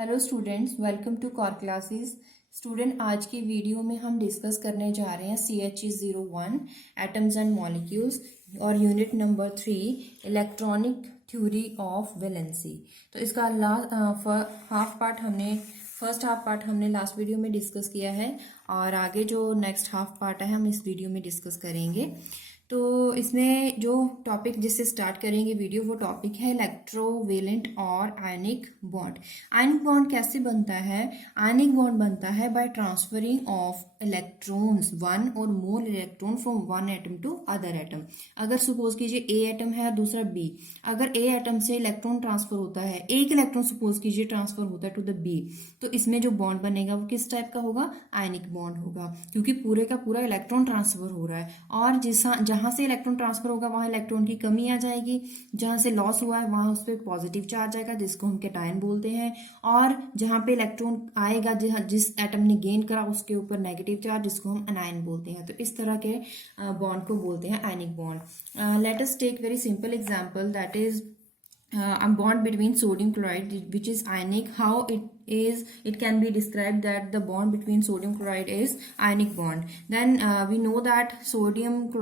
Hello students, welcome to core classes. Student, आज की video में हम डिस्कस करने जा रहे हैं CHE01 एटम्स एंड मॉलिक्यूल्स और unit number 3 electronic theory of valency. तो इसका फर्स्ट हाफ पार्ट हमने लास्ट वीडियो में डिस्कस किया है और आगे जो नेक्स्ट हाफ पार्ट है हम इस वीडियो में डिस्कस करेंगे। तो इसमें जो टॉपिक जिससे स्टार्ट करेंगे वीडियो, वो टॉपिक है इलेक्ट्रोवेलेंट और आयनिक बॉन्ड। आयनिक बॉन्ड कैसे बनता है? आयनिक बॉन्ड बनता है by transferring of electrons, one और more electron from one atom to other atom. अगर सपोज कीजिए ए एटम है दूसरा बी, अगर ए एटम से इलेक्ट्रॉन ट्रांसफर होता है, एक इलेक्ट्रॉन सपोज कीजिए ट्रांसफर होता है टू द बी, तो इसमें जो बॉन्ड बनेगा वो किस टाइप का होगा? आयनिक बॉन्ड होगा, क्योंकि पूरे का पूरा इलेक्ट्रॉन ट्रांसफर हो रहा है। और जहां से इलेक्ट्रॉन ट्रांसफर होगा वहां इलेक्ट्रॉन की कमी आ जाएगी, जहां से लॉस हुआ है वहां उस पर पॉजिटिव चार्ज आएगा जिसको हम कैटायन बोलते हैं, और जहां पे इलेक्ट्रॉन आएगा जिस एटम ने गेन करा उसके ऊपर नेगेटिव चार्ज जिसको हम एनायन बोलते हैं। तो इस तरह के बॉन्ड को बोलते हैं ionic bond. Let us take very simple example, that is a bond between sodium chloride which is ionic. How it can be described that the bond between sodium chloride is ionic bond. Then we know that sodium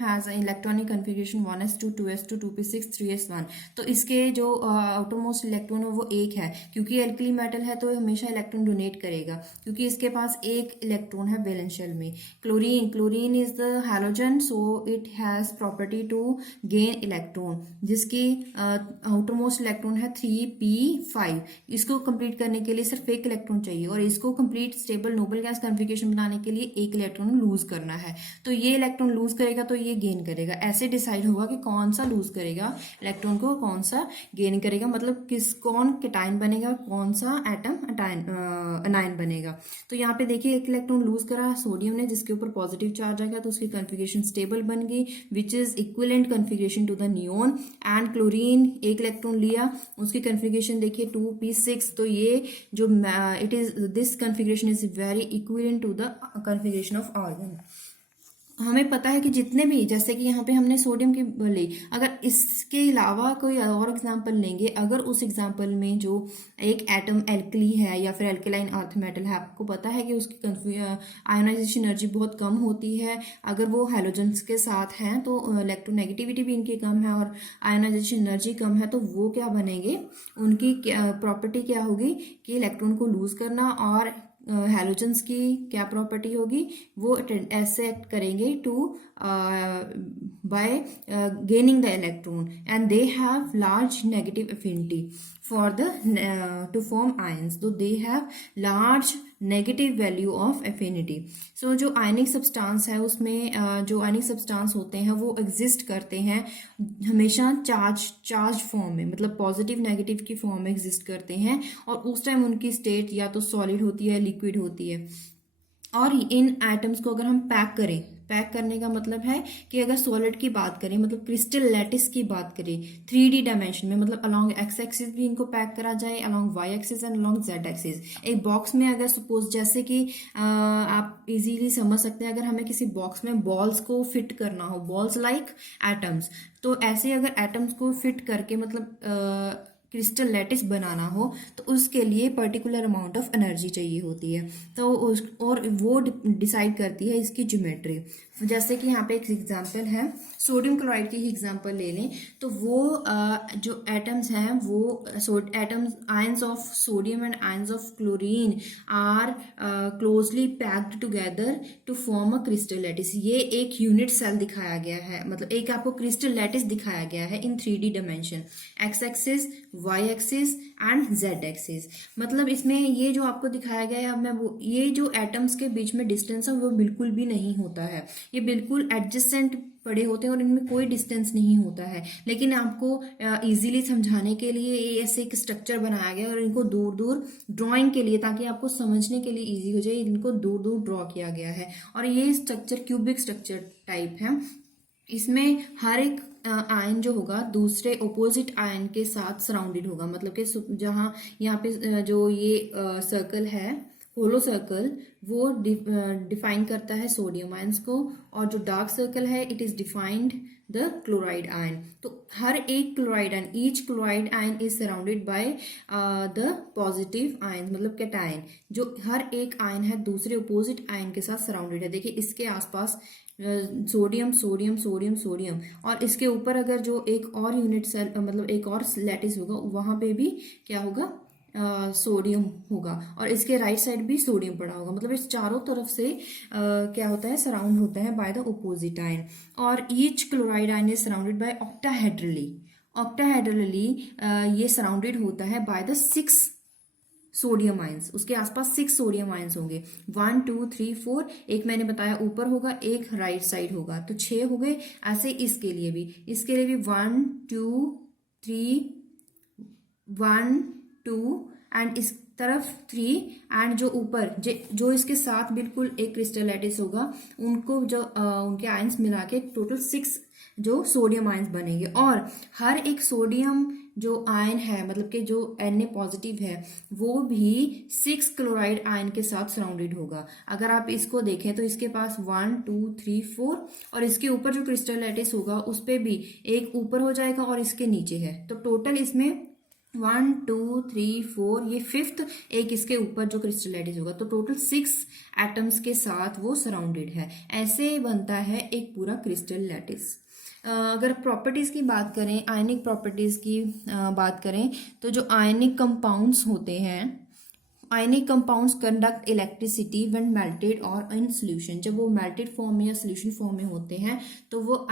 has an electronic configuration 1s2 2s2 2p6 3s1। तो इसके जो outermost electron है वो एक है, क्योंकि alkali metal है तो हमेशा इलेक्ट्रॉन डोनेट करेगा, क्योंकि इसके पास एक इलेक्ट्रॉन है वैलेंस शेल में। Chlorine is the halogen, so it has property to gain electron, जिसकी आउटरमोस्ट इलेक्ट्रॉन है 3p5। इसको कंप्लीट करने के लिए सिर्फ एक इलेक्ट्रॉन चाहिए, और इसको complete stable noble gas configuration बनाने के लिए एक इलेक्ट्रॉन लूज करना है। तो ये इलेक्ट्रॉन लूज करेगा तो ये गेन करेगा। ऐसे डिसाइड होगा कि कौन सा लूज करेगा इलेक्ट्रॉन को, कौन सा गेन करेगा, मतलब कौन कैटायन बनेगा और कौन सा एटम एनायन बनेगा। तो यहाँ पे देखिए एक इलेक्ट्रॉन लूज करा सोडियम ने, जिसके ऊपर पॉजिटिव चार्ज आएगा तो उसकी कॉन्फ़िगरेशन स्टेबल बन गई, which is equivalent configuration to the neon. And chlorine एक इलेक्ट्रॉन लिया, उसकी कॉन्फ़िगरेशन देखिए 2p6, तो ये जो it is this configuration is very equivalent to the configuration of argon. हमें पता है कि जितने भी, जैसे कि यहाँ पे हमने सोडियम की ली, अगर इसके अलावा कोई और एग्जांपल लेंगे, अगर उस एग्जांपल में जो एक एटम एल्कली है या फिर एल्केलाइन अर्थ मेटल है, आपको पता है कि उसकी आयोनाइजेशन एनर्जी बहुत कम होती है। अगर वो हैलोजेंस के साथ हैं तो इलेक्ट्रोनेगेटिविटी भी इनकी कम है और आयोनाइजेशन एनर्जी कम है, तो वो क्या बनेंगे, उनकी प्रॉपर्टी क्या होगी कि इलेक्ट्रॉन को लूज करना। और हैलोजेंस की क्या प्रॉपर्टी होगी, वो ऐसे एक्ट करेंगे to by gaining the electron, and they have large negative affinity for the to form ions, तो they have large negative value of affinity. So जो आयनिक सब्सटेंस है उसमें जो आयनिक सब्सटेंस होते हैं वो एग्जिस्ट करते हैं हमेशा चार्ज फॉर्म में, मतलब पॉजिटिव नेगेटिव की फॉर्म में एग्जिस्ट करते हैं, और उस टाइम उनकी स्टेट या तो सॉलिड होती है, लिक्विड होती है। और इन एटम्स को अगर हम पैक करने का मतलब है कि अगर सॉलिड की बात करें, मतलब क्रिस्टल लैटिस की बात करें 3D डायमेंशन में, मतलब अलोंग एक्स एक्सिस भी इनको पैक करा जाए, along Y axis and along Z axis. एक बॉक्स में अगर सपोज, जैसे कि आप इजीली समझ सकते हैं, अगर हमें किसी बॉक्स में बॉल्स को फिट करना हो, बॉल्स लाइक एटम्स, तो ऐसे अगर एटम्स को फिट करके मतलब क्रिस्टल लैटिस बनाना हो तो उसके लिए पर्टिकुलर अमाउंट ऑफ एनर्जी चाहिए होती है, तो और वो डिसाइड करती है इसकी ज्योमेट्री। जैसे कि यहाँ पे एक एग्जांपल है, सोडियम क्लोराइड की एग्जांपल ले लें, तो वो जो एटम्स हैं वो atoms ions of sodium and ions of chlorine are closely packed together to form a crystal lattice. ये एक यूनिट सेल दिखाया गया है, मतलब एक आपको क्रिस्टल लैटिस दिखाया गया है in 3D dimension, X axis, Y axis and Z axis. मतलब इसमें ये जो आपको दिखाया गया है, मैं वो ये जो एटम्स के बीच में डिस्टेंस है वो बिल्कुल भी नहीं होता है, ये बिल्कुल एडजेसेंट पड़े होते हैं और इनमें कोई डिस्टेंस नहीं होता है। लेकिन आपको इजीली समझाने के लिए ये ऐसे एक स्ट्रक्चर बनाया गया और इनको दूर दूर ड्राइंग के लिए, ताकि आपको समझने के लिए इजी हो जाए, इनको दूर दूर ड्रॉ किया गया है। और ये स्ट्रक्चर क्यूबिक स्ट्रक्चर टाइप है। इसमें हर एक आयन जो होगा दूसरे ओपोजिट आयन के साथ सराउंडेड होगा, मतलब कि जहां यहाँ पे जो ये सर्कल है होलो सर्कल वो डिफाइन करता है सोडियम आयंस को, और जो डार्क सर्कल है it is defined the chloride ion. तो हर एक chloride ion, each chloride ion is surrounded by the positive ion, मतलब कैटायन। जो हर एक आयन है दूसरे अपोजिट आयन के साथ सराउंडेड है। देखिए इसके आसपास सोडियम सोडियम सोडियम सोडियम, और इसके ऊपर अगर जो एक और यूनिट सेल मतलब एक और लैटिस होगा वहां पे भी क्या होगा, सोडियम होगा, और इसके राइट साइड भी सोडियम पड़ा होगा। मतलब इस चारों तरफ से क्या होता है, सराउंड होता है बाय द ऑपोजिट आयन। और each chloride ion is surrounded by octahedrally. Octahedrally ये सराउंडेड होता है बाय द 6 सोडियम आयंस। उसके आसपास 6 सोडियम आयंस होंगे, 1 2 3 4, एक मैंने बताया ऊपर होगा, एक राइट साइड होगा, तो 6 हो गए। ऐसे इसके लिए भी 1 2 3 1 2 एंड इस तरफ 3, एंड जो ऊपर जो इसके साथ बिल्कुल एक क्रिस्टल लैटिस होगा, उनको जो उनके आयंस मिला के टोटल 6 जो सोडियम आयंस बनेंगे। और हर एक सोडियम जो आयन है, मतलब कि जो Na पॉजिटिव है, वो भी 6 क्लोराइड आयन के साथ सराउंडेड होगा। अगर आप इसको देखें तो इसके पास 1 2 3 4, और इसके ऊपर जो क्रिस्टल लैटिस होगा उस पे भी एक ऊपर हो जाएगा और इसके नीचे है। तो टोटल इसमें 1 2 3 4, ये 5th एक इसके ऊपर जो क्रिस्टल लैटिस होगा, तो टोटल 6 एटम्स के साथ वो सराउंडेड है। ऐसे बनता है एक पूरा क्रिस्टल लैटिस। अगर प्रॉपर्टीज की बात करें, आयनिक प्रॉपर्टीज की बात करें, तो जो आयनिक कंपाउंड्स होते हैं, ionic compounds conduct electricity when melted और इन सोल्यूशन। जब वो मेल्टेड फॉर्म में या सोल्यूशन फॉर्म में होते हैं तो वो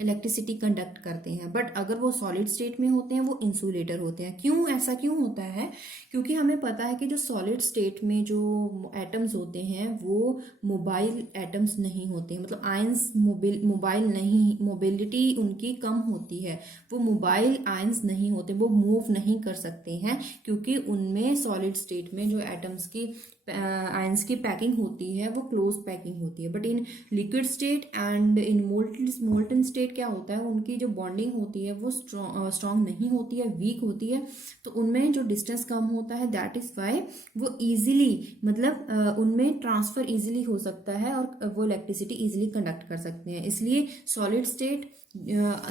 इलेक्ट्रिसिटी कंडक्ट करते हैं। बट अगर वो सॉलिड स्टेट में होते हैं वो इंसुलेटर होते हैं। क्यों ऐसा क्यों होता है? क्योंकि हमें पता है कि जो सॉलिड स्टेट में जो एटम्स होते हैं वो मोबाइल एटम्स नहीं होते, मतलब आयंस मोबाइल नहीं, मोबिलिटी उनकी कम होती है, वो मोबाइल आयंस नहीं होते, वो मूव नहीं कर सकते हैं, क्योंकि उनमें सॉलिड स्टेट में जो एटम्स की आयंस की पैकिंग होती है वो क्लोज पैकिंग होती है। But in liquid state and in molten state क्या होता है, उनकी जो बॉन्डिंग होती है वो स्ट्रॉन्ग नहीं होती है, वीक होती है। तो उनमें जो डिस्टेंस कम होता है, दैट इज वाई वो इजीली, मतलब उनमें ट्रांसफर इजीली हो सकता है और वो इलेक्ट्रिसिटी इजीली कंडक्ट कर सकते हैं। इसलिए solid state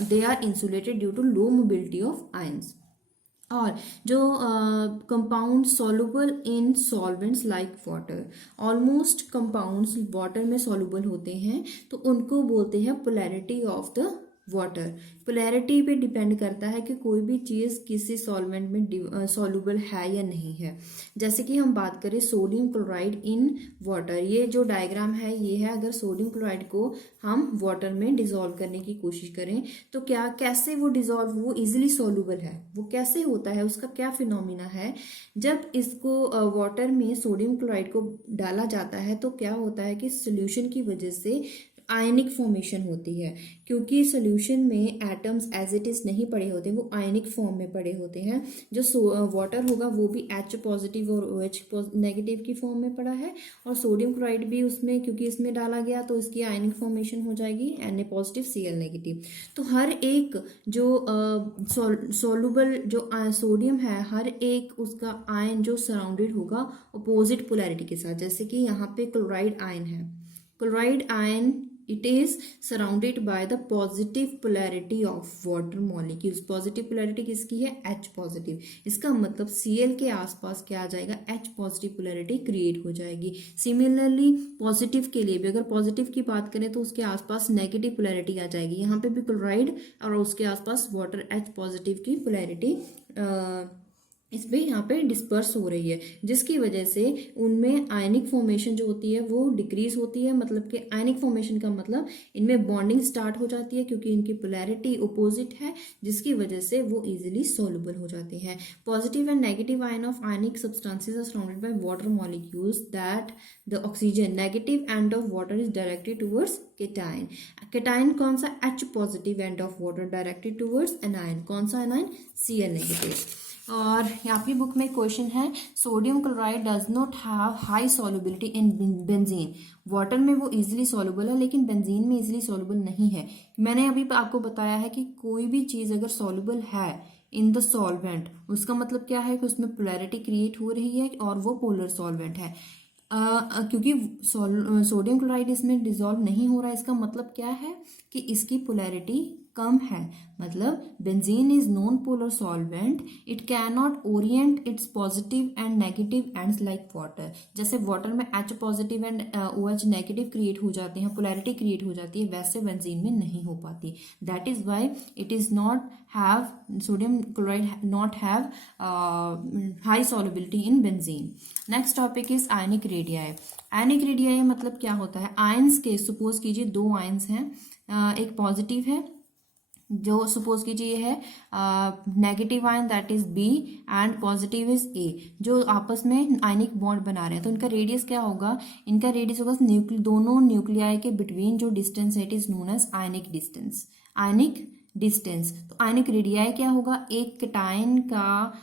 they are insulated due to low mobility of ions. और जो compound soluble in solvents like water, almost compounds water में सॉल्युबल होते हैं, तो उनको बोलते हैं polarity of the water. Polarity पे डिपेंड करता है कि कोई भी चीज़ किसी सॉल्वेंट में सॉल्युबल है या नहीं है। जैसे कि हम बात करें सोडियम क्लोराइड इन वाटर, ये जो डायग्राम है ये है, अगर सोडियम क्लोराइड को हम वाटर में डिसॉल्व करने की कोशिश करें तो क्या कैसे वो डिसॉल्व, वो इजीली सॉल्युबल है, वो कैसे होता है, उसका क्या फिनोमिना है। जब इसको वाटर में सोडियम क्लोराइड को डाला जाता है तो क्या होता है कि सोल्यूशन की वजह से आयनिक फॉर्मेशन होती है, क्योंकि सोल्यूशन में एटम्स एज इट इज नहीं पड़े होते, वो आयनिक फॉर्म में पड़े होते हैं। जो वाटर होगा वो भी H पॉजिटिव और OH नेगेटिव की फॉर्म में पड़ा है, और सोडियम क्लोराइड भी उसमें, क्योंकि इसमें डाला गया तो इसकी आयनिक फॉर्मेशन हो जाएगी Na पॉजिटिव Cl नेगेटिव। तो हर एक जो सोलुबल जो सोडियम है, हर एक उसका आयन जो सराउंडेड होगा अपोजिट पोलैरिटी के साथ। जैसे कि यहाँ पे क्लोराइड आयन है, chloride ion it is surrounded by the positive polarity of water molecules। Positive polarity किसकी है? H positive. इसका मतलब Cl के आसपास क्या आ जाएगा? H पॉजिटिव पोलैरिटी क्रिएट हो जाएगी। सिमिलरली पॉजिटिव के लिए भी, अगर पॉजिटिव की बात करें तो उसके आसपास नेगेटिव पोलैरिटी आ जाएगी। यहाँ पे भी क्लोराइड और उसके आसपास वाटर H पॉजिटिव की पोलैरिटी इसमें यहाँ पे डिस्पर्स हो रही है, जिसकी वजह से उनमें आयनिक फॉर्मेशन जो होती है वो डिक्रीज होती है। मतलब कि आयनिक फॉर्मेशन का मतलब इनमें बॉन्डिंग स्टार्ट हो जाती है, क्योंकि इनकी पोलैरिटी अपोजिट है, जिसकी वजह से वो इजीली सॉल्युबल हो जाते हैं। Positive and negative ion of ionic substances are surrounded by water molecules that the oxygen negative end of water is directed towards cation. Cation कौन सा? H positive end of water directed towards anion. कौन सा anion? Cl negative. और आपकी book में question है, sodium chloride does not have high solubility in benzene. Water में वो इजीली सॉल्युबल है लेकिन बेंजीन में इजीली सॉल्युबल नहीं है। मैंने अभी आपको बताया है कि कोई भी चीज़ अगर सॉल्युबल है इन द सॉल्वेंट, उसका मतलब क्या है कि उसमें पोलैरिटी क्रिएट हो रही है और वो पोलर सॉल्वेंट है। क्योंकि सोडियम क्लोराइड इसमें डिसॉल्व नहीं हो रहा है, इसका मतलब क्या है कि इसकी पोलैरिटी कम है। मतलब benzene is non polar solvent, it can not Orient it's positive and negative ends like water. जैसे वाटर में H positive and OH negative create हो जाते हैं, पोलैरिटी क्रिएट हो जाती है, वैसे बेंजीन में नहीं हो पाती। That is why it is not have sodium chloride not have high solubility in benzene. Next topic is ionic radii. Ionic radii मतलब क्या होता है? आयंस के, सपोज कीजिए दो आयंस हैं, एक पॉजिटिव है जो सपोज कीजिए है negative ion that is B and positive is A, जो आपस में आयनिक बॉन्ड बना रहे हैं। तो इनका रेडियस क्या होगा? इनका रेडियस होगा दोनों न्यूक्लियाई के बिटवीन जो डिस्टेंस है, it is known as ionic distance. Ionic distance, तो आयनिक रेडियाई क्या होगा? एक कैटायन का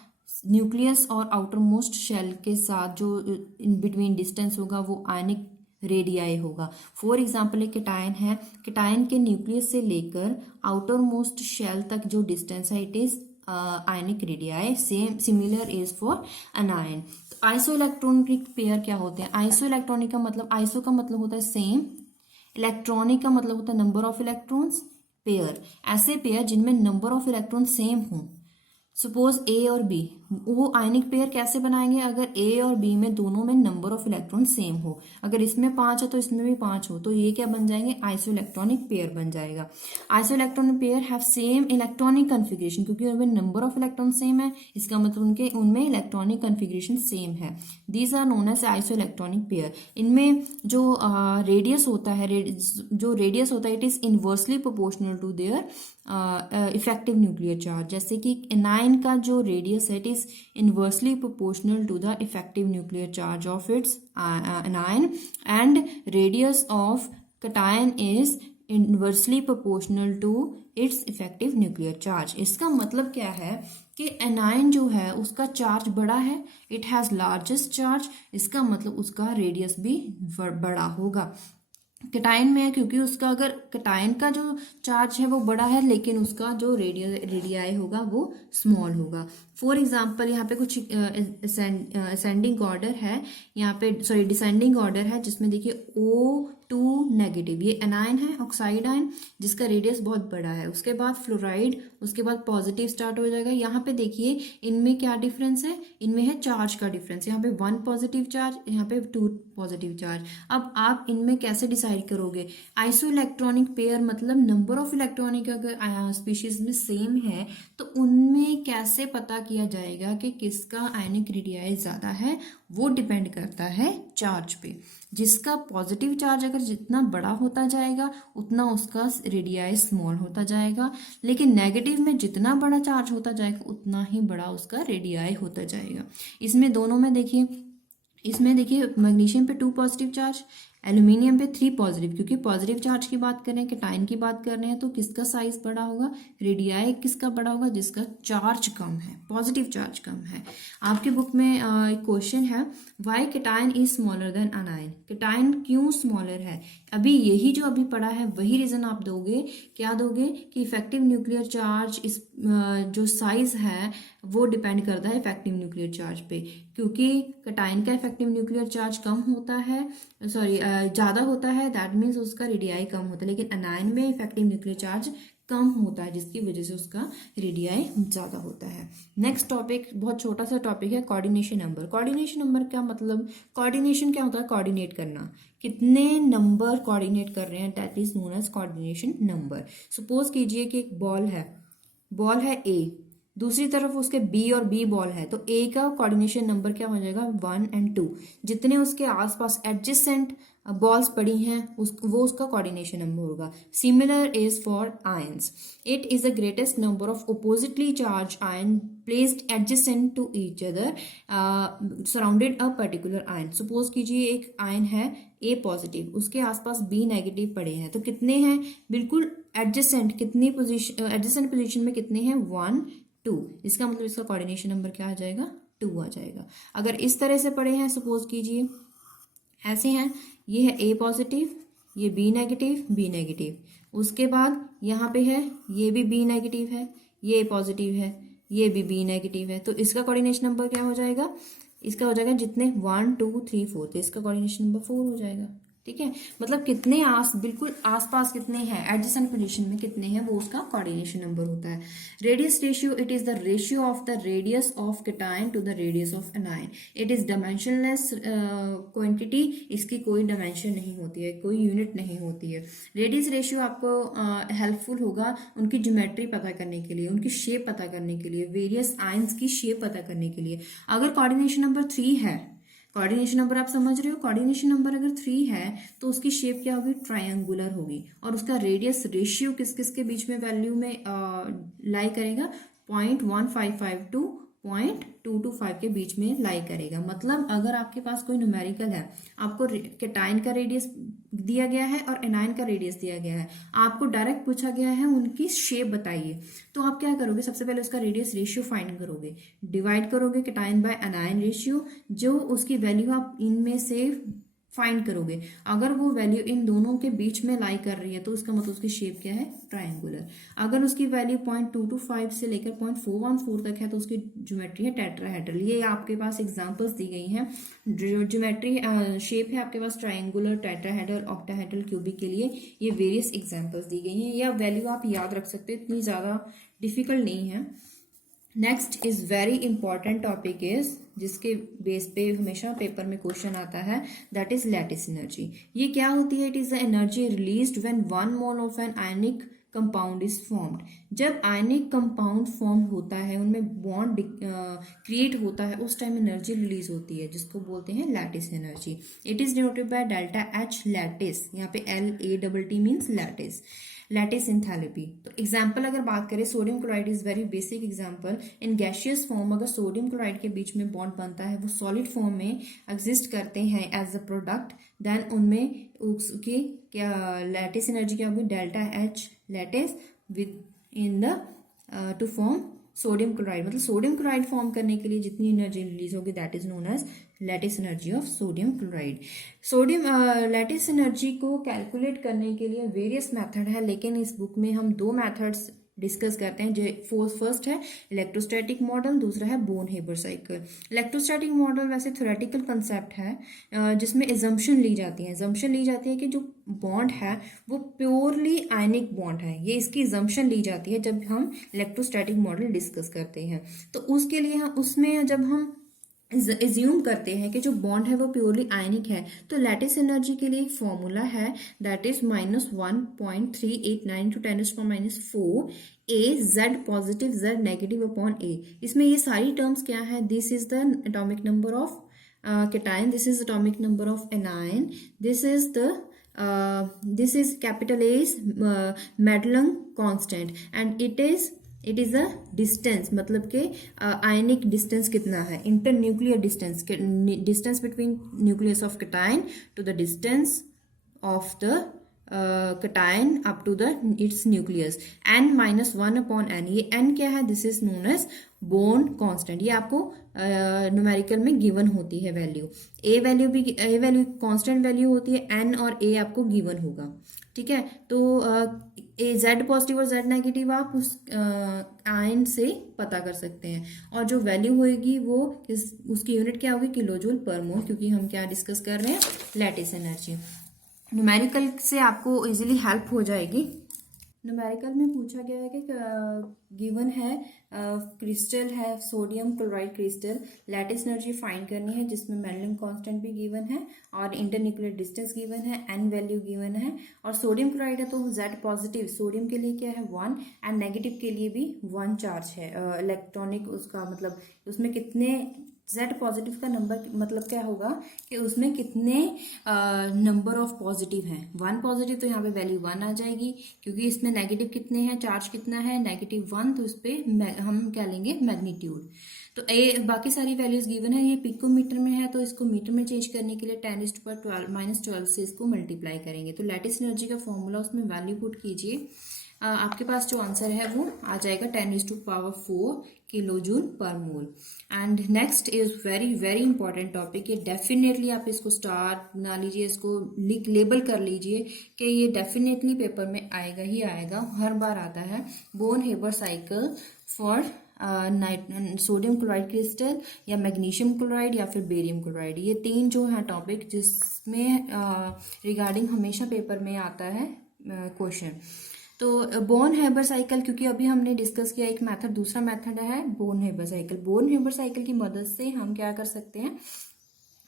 न्यूक्लियस और आउटर मोस्ट शेल के साथ जो इन बिटवीन डिस्टेंस होगा वो आयनिक रेडियाई होगा। फॉर एग्जाम्पल एक कैटायन है, कैटायन के न्यूक्लियस से लेकर आउटर मोस्ट शेल तक जो डिस्टेंस है, it is ionic radii. Same similar is for anion. तो आइसो इलेक्ट्रॉनिक पेयर क्या होते हैं? आइसो इलेक्ट्रॉनिक का मतलब, आइसो का मतलब होता है सेम, इलेक्ट्रॉनिक का मतलब होता है नंबर ऑफ इलेक्ट्रॉन्स। पेयर ऐसे पेयर जिनमें नंबर ऑफ इलेक्ट्रॉन सेम हों। सपोज ए और बी, वो आयनिक पेयर कैसे बनाएंगे? अगर ए और बी में दोनों में नंबर ऑफ इलेक्ट्रॉन सेम हो, अगर इसमें 5 है तो इसमें भी 5 हो, तो ये क्या बन जाएंगे? आइसो इलेक्ट्रॉनिक पेयर बन जाएगा। Iso electronic pair have same electronic configuration, क्योंकि उनमें नंबर ऑफ इलेक्ट्रॉन सेम है, इसका मतलब उनमें इलेक्ट्रॉनिक कन्फिग्रेशन सेम है। These are known as isoelectronic pair. इनमें जो रेडियस होता है, it is inversely proportional to their effective nuclear charge. जैसे कि एनाइन का जो रेडियस है, it is inversely proportional to the effective nuclear charge of its anion, and radius of cation is inversely proportional to its effective nuclear charge. इसका मतलब क्या है कि एनाइन जो है उसका चार्ज बड़ा है, इट हैज लार्जेस्ट चार्ज, इसका मतलब उसका रेडियस भी बड़ा होगा। कैटायन में है क्योंकि उसका, अगर कैटायन का जो चार्ज है वो बड़ा है, लेकिन उसका जो रेडियाई होगा वो स्मॉल होगा। फॉर एग्जाम्पल यहाँ पे कुछ असेंडिंग ऑर्डर है, यहाँ पे सॉरी डिसेंडिंग ऑर्डर है, जिसमें देखिए O2 नेगेटिव, ये एनायन है, ऑक्साइड आयन, जिसका रेडियस बहुत बड़ा है। उसके बाद फ्लोराइड, उसके बाद पॉजिटिव स्टार्ट हो जाएगा। यहाँ पे देखिए इनमें क्या डिफरेंस है? इनमें है चार्ज का डिफरेंस। यहाँ पे 1 पॉजिटिव चार्ज, यहाँ पे 2 पॉजिटिव चार्ज। अब आप इनमें कैसे डिसाइड करोगे? आइसो इलेक्ट्रॉनिक पेयर मतलब नंबर ऑफ इलेक्ट्रॉनिक अगर स्पीशीज में सेम है, तो उनमें कैसे पता किया जाएगा कि किसका आयनिक रेडियाई ज्यादा है? वो डिपेंड करता है चार्ज पे। जिसका पॉजिटिव चार्ज अगर जितना बड़ा होता जाएगा उतना उसका रेडियाई स्मॉल होता जाएगा, लेकिन नेगेटिव में जितना बड़ा चार्ज होता जाएगा उतना ही बड़ा उसका रेडियाई होता जाएगा। इसमें दोनों में देखिए, इसमें देखिए मैग्नीशियम पे 2 पॉजिटिव चार्ज, एल्यूमिनियम पे 3 पॉजिटिव। क्योंकि पॉजिटिव चार्ज की बात करें, कैटायन की बात कर रहे हैं, तो किसका साइज बड़ा होगा? रेडियाई किसका बड़ा होगा? जिसका चार्ज कम है, पॉजिटिव चार्ज कम है। आपके बुक में एक क्वेश्चन है, why cation is smaller than anion? Cation क्यों स्मॉलर है? अभी यही जो अभी पढ़ा है वही रीजन आप दोगे। क्या दोगे? कि इफेक्टिव न्यूक्लियर चार्ज इस जो साइज है वो डिपेंड करता है इफेक्टिव न्यूक्लियर चार्ज पे, क्योंकि कैटायन का इफेक्टिव न्यूक्लियर चार्ज कम होता है, ज़्यादा होता है, दैट मीन्स उसका रेडियाई कम होता है। लेकिन एनायन में इफेक्टिव न्यूक्लियर चार्ज कम होता है, जिसकी वजह से उसका रेडियाई ज़्यादा होता है। नेक्स्ट टॉपिक बहुत छोटा सा टॉपिक है, कोऑर्डिनेशन नंबर। कोऑर्डिनेशन नंबर का मतलब, कोऑर्डिनेशन क्या होता है? कोऑर्डिनेट करना, कितने नंबर कोऑर्डिनेट कर रहे हैं, that is known as coordination number. Suppose कीजिए कि एक बॉल है ए, दूसरी तरफ उसके बी और बी बॉल है, तो ए का कोऑर्डिनेशन नंबर क्या हो जाएगा? 1 और 2। जितने उसके आसपास एडजेसेंट बॉल्स पड़ी हैं वो उसका कोऑर्डिनेशन नंबर होगा। Similar is for ions, it is the greatest number of oppositely charge ion placed adjacent to each other surrounded a particular ion. Suppose कीजिए एक आयन है ए पॉजिटिव, उसके आसपास बी नेगेटिव पड़े हैं, तो कितने हैं? बिल्कुल एडजेसेंट, कितनी पोजीशन, एडजेसेंट पोजीशन में कितने हैं? 1, 2। इसका मतलब इसका कोऑर्डिनेशन नंबर क्या आ जाएगा? 2 आ जाएगा। अगर इस तरह से पड़े हैं, सपोज कीजिए ऐसे हैं, ये है ए पॉजिटिव, ये बी नेगेटिव, उसके बाद यहाँ पे है ये भी बी नेगेटिव है, ये पॉजिटिव है, ये भी बी नेगेटिव है, तो इसका कोऑर्डिनेशन नंबर क्या हो जाएगा? इसका हो जाएगा जितने 1 2 3 4, तो इसका कोऑर्डिनेशन नंबर 4 हो जाएगा। ठीक है, मतलब कितने बिल्कुल आसपास कितने हैं, एडजेसेंट पोजीशन में कितने हैं, वो उसका कोऑर्डिनेशन नंबर होता है। Radius ratio, it is the ratio of the radius of cation to the radius of anion. It is dimensionless quantity, इसकी कोई डायमेंशन नहीं होती है, कोई यूनिट नहीं होती है। रेडियस रेशियो आपको हेल्पफुल होगा उनकी ज्योमेट्री पता करने के लिए, उनकी शेप पता करने के लिए, वेरियस आयंस की शेप पता करने के लिए। अगर कोऑर्डिनेशन नंबर 3 है, कोऑर्डिनेशन नंबर आप समझ रहे हो, कोऑर्डिनेशन नंबर अगर 3 है तो उसकी शेप क्या होगी, ट्रायंगुलर होगी, और उसका रेडियस रेशियो किस किस के बीच में वैल्यू में लाई करेगा, 0.155 टू 0.225 के बीच में लाई करेगा। मतलब अगर आपके पास कोई न्यूमेरिकल है, आपको कैटायन का रेडियस दिया गया है और एनायन का रेडियस दिया गया है, आपको डायरेक्ट पूछा गया है उनकी शेप बताइए, तो आप क्या करोगे, सबसे पहले उसका रेडियस रेशियो फाइंड करोगे, डिवाइड करोगे कैटायन बाय एनायन रेशियो, जो उसकी वैल्यू आप इनमें से फाइंड करोगे। अगर वो वैल्यू इन दोनों के बीच में लाई कर रही है तो उसका मतलब उसकी शेप क्या है, ट्रायंगुलर। अगर उसकी वैल्यू 0.225 से लेकर 0.414 तक है तो उसकी ज्योमेट्री है टेट्राहेड्रल। ये आपके पास एग्जांपल्स दी गई हैं, ज्योमेट्री शेप है आपके पास ट्रायंगुलर, टेट्राहेड्रल, ऑक्टाहेड्रल, क्यूबिक के लिए ये वेरियस एग्जाम्पल्स दी गई हैं। या वैल्यू आप याद रख सकते हो, इतनी ज़्यादा डिफिकल्ट नहीं है। Next is very important topic is, जिसके बेस पे हमेशा पेपर में क्वेश्चन आता है, दैट इज लैटिस एनर्जी। ये क्या होती है, it is the energy released when 1 mole of an ionic compound is formed. जब आयनिक कंपाउंड फॉर्म होता है, उनमें बॉन्ड क्रिएट होता है, उस टाइम एनर्जी रिलीज होती है, जिसको बोलते हैं lattice energy. It is denoted by delta H lattice, यहाँ पे LATT means lattice, lattice enthalpy. तो एग्जाम्पल अगर बात करें, sodium chloride is very basic example. In gaseous form अगर सोडियम क्लोराइड के बीच में बॉन्ड बनता है, वो सॉलिड फॉर्म में एग्जिस्ट करते हैं एज अ प्रोडक्ट, देन उनमें उसकी क्या लैटिस एनर्जी क्या होगी, delta H lattice with in the to form sodium chloride. मतलब सोडियम क्लोराइड फॉर्म करने के लिए जितनी एनर्जी रिलीज होगी, that is known as lattice energy of sodium chloride. Sodium lattice energy को कैलकुलेट करने के लिए वेरियस मेथड है, लेकिन इस बुक में हम 2 मेथड्स डिस्कस करते हैं। जो फर्स्ट है इलेक्ट्रोस्टैटिक मॉडल, दूसरा है Born Haber cycle. Electrostatic model वैसे थ्योरेटिकल कंसेप्ट है, जिसमें एजम्पशन ली जाती है। एजम्पशन ली जाती है कि जो बॉन्ड है वो प्योरली आयनिक बॉन्ड है, ये इसकी एजम्पशन ली जाती है जब हम इलेक्ट्रोस्टैटिक मॉडल डिस्कस करते हैं। तो उसके लिए हम उसमें जब हम एज्यूम करते हैं कि जो बॉन्ड है वो प्योरली आयनिक है, तो लैटिस एनर्जी के लिए एक फॉर्मूला है, that is -1.389 × 10⁻⁴ A Z positive Z negative upon A। इसमें ये सारी टर्म्स क्या है, this is the atomic number of cation, this is atomic number of anion, this is capital A is Madelung constant, and it is a distance, मतलब के आयनिक distance कितना है, inter nuclear distance, distance between nucleus of cation to the distance of the cation up to the its nucleus, n-1 upon n। ये n क्या है, this is known as born constant. ये आपको numerical में given होती है value, a value constant value होती है, n और a आपको गिवन होगा। ठीक है, तो ए Z पॉजिटिव और Z नेगेटिव आप उस आयन से पता कर सकते हैं, और जो वैल्यू होगी वो उसकी यूनिट क्या होगी, किलो जूल पर मोल, क्योंकि हम क्या डिस्कस कर रहे हैं, लैटिस एनर्जी। न्यूमेरिकल से आपको इजीली हेल्प हो जाएगी। न्यूमेरिकल में पूछा गया है कि गिवन है क्रिस्टल है sodium chloride crystal, lattice energy find करनी है, जिसमें मेडलिंग कांस्टेंट भी गिवन है और इंटरन्यूक्लियर डिस्टेंस गिवन है, n वैल्यू गिवन है। और सोडियम क्लोराइड है तो Z पॉजिटिव सोडियम के लिए क्या है 1, एंड नेगेटिव के लिए भी 1 चार्ज है इलेक्ट्रॉनिक, उसका मतलब उसमें कितने Z पॉजिटिव का नंबर मतलब क्या होगा कि उसमें कितने नंबर ऑफ पॉजिटिव हैं, 1 पॉजिटिव, तो यहाँ पे वैल्यू 1 आ जाएगी, क्योंकि इसमें नेगेटिव कितने हैं, चार्ज कितना है -1, तो इस पर हम क्या लेंगे, मैग्नीट्यूड। तो बाकी सारी वैल्यूज गिवन है। ये पिकोमीटर में है तो इसको मीटर में चेंज करने के लिए 10⁻12 से इसको मल्टीप्लाई करेंगे। तो लैटिस एनर्जी का फॉर्मूला, उसमें वैल्यू पुट कीजिए, आपके पास जो आंसर है वो आ जाएगा 10⁻⁴ kilo joule per mole. And next is very very important topic, ये डेफिनेटली आप इसको स्टार बना लीजिए, इसको लेबल कर लीजिए कि ये डेफिनेटली पेपर में आएगा ही आएगा, हर बार आता है, Born Haber cycle for sodium chloride crystal या मैग्नीशियम क्लोराइड या फिर बेरियम क्लोराइड। ये तीन जो है टॉपिक जिसमें रिगार्डिंग हमेशा पेपर में आता है क्वेश्चन। तो बोन हेबर साइकिल, क्योंकि अभी हमने डिस्कस किया एक मेथड, दूसरा मेथड है Born Haber cycle. Born Haber cycle की मदद से हम क्या कर सकते हैं,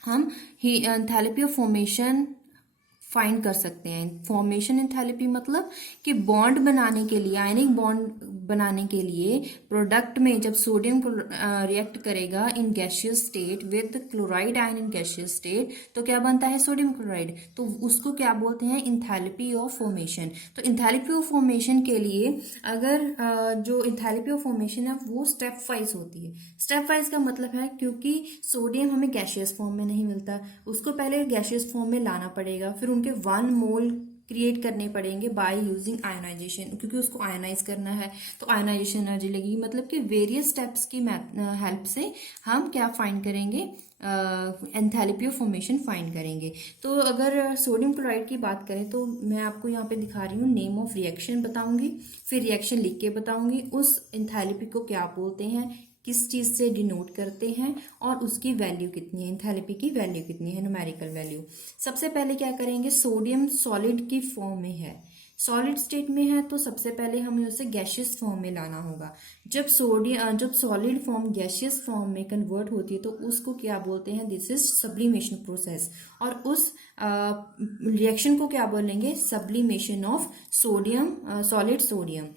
हम एंथैल्पी ऑफ फॉर्मेशन फाइंड कर सकते हैं। फॉर्मेशन एंथैल्पी मतलब कि बॉन्ड बनाने के लिए, आयनिक बॉन्ड बनाने के लिए प्रोडक्ट में जब सोडियम रिएक्ट करेगा इन gaseous state with chloride ion in gaseous state, तो क्या बनता है, सोडियम क्लोराइड। तो उसको क्या बोलते हैं, एंथैल्पी ऑफ फॉर्मेशन। तो एंथैल्पी ऑफ फॉर्मेशन के लिए अगर जो एंथैल्पी ऑफ फॉर्मेशन है वो स्टेप वाइज होती है। स्टेप वाइज का मतलब है, क्योंकि सोडियम हमें गैसियस फॉर्म में नहीं मिलता, उसको पहले गैसियस फॉर्म में लाना पड़ेगा, फिर उनके 1 मोल क्रिएट करने पड़ेंगे बाय यूजिंग आयोनाइजेशन, क्योंकि उसको आयोनाइज करना है तो आयोनाइजेशन एनर्जी लगेगी। मतलब कि वेरियस स्टेप्स की हेल्प से हम क्या फाइंड करेंगे, एंथैल्पी ऑफ फॉर्मेशन फाइंड करेंगे। तो अगर सोडियम क्लोराइड की बात करें तो मैं आपको यहाँ पे दिखा रही हूँ, नेम ऑफ रिएक्शन बताऊंगी, फिर रिएक्शन लिख के बताऊंगी, उस एंथैल्पी को क्या बोलते हैं, किस चीज से डिनोट करते हैं और उसकी वैल्यू कितनी है, एंथैल्पी की वैल्यू कितनी है, न्यूमेरिकल वैल्यू। सबसे पहले क्या करेंगे, सोडियम सॉलिड की फॉर्म में है, सॉलिड स्टेट में है, तो सबसे पहले हमें उसे गैसियस फॉर्म में लाना होगा। जब सॉलिड फॉर्म गैसियस फॉर्म में कन्वर्ट होती है तो उसको क्या बोलते हैं, दिस इज सब्लिमेशन प्रोसेस। और उस रिएक्शन को क्या बोलेंगे, sublimation of sodium, solid sodium.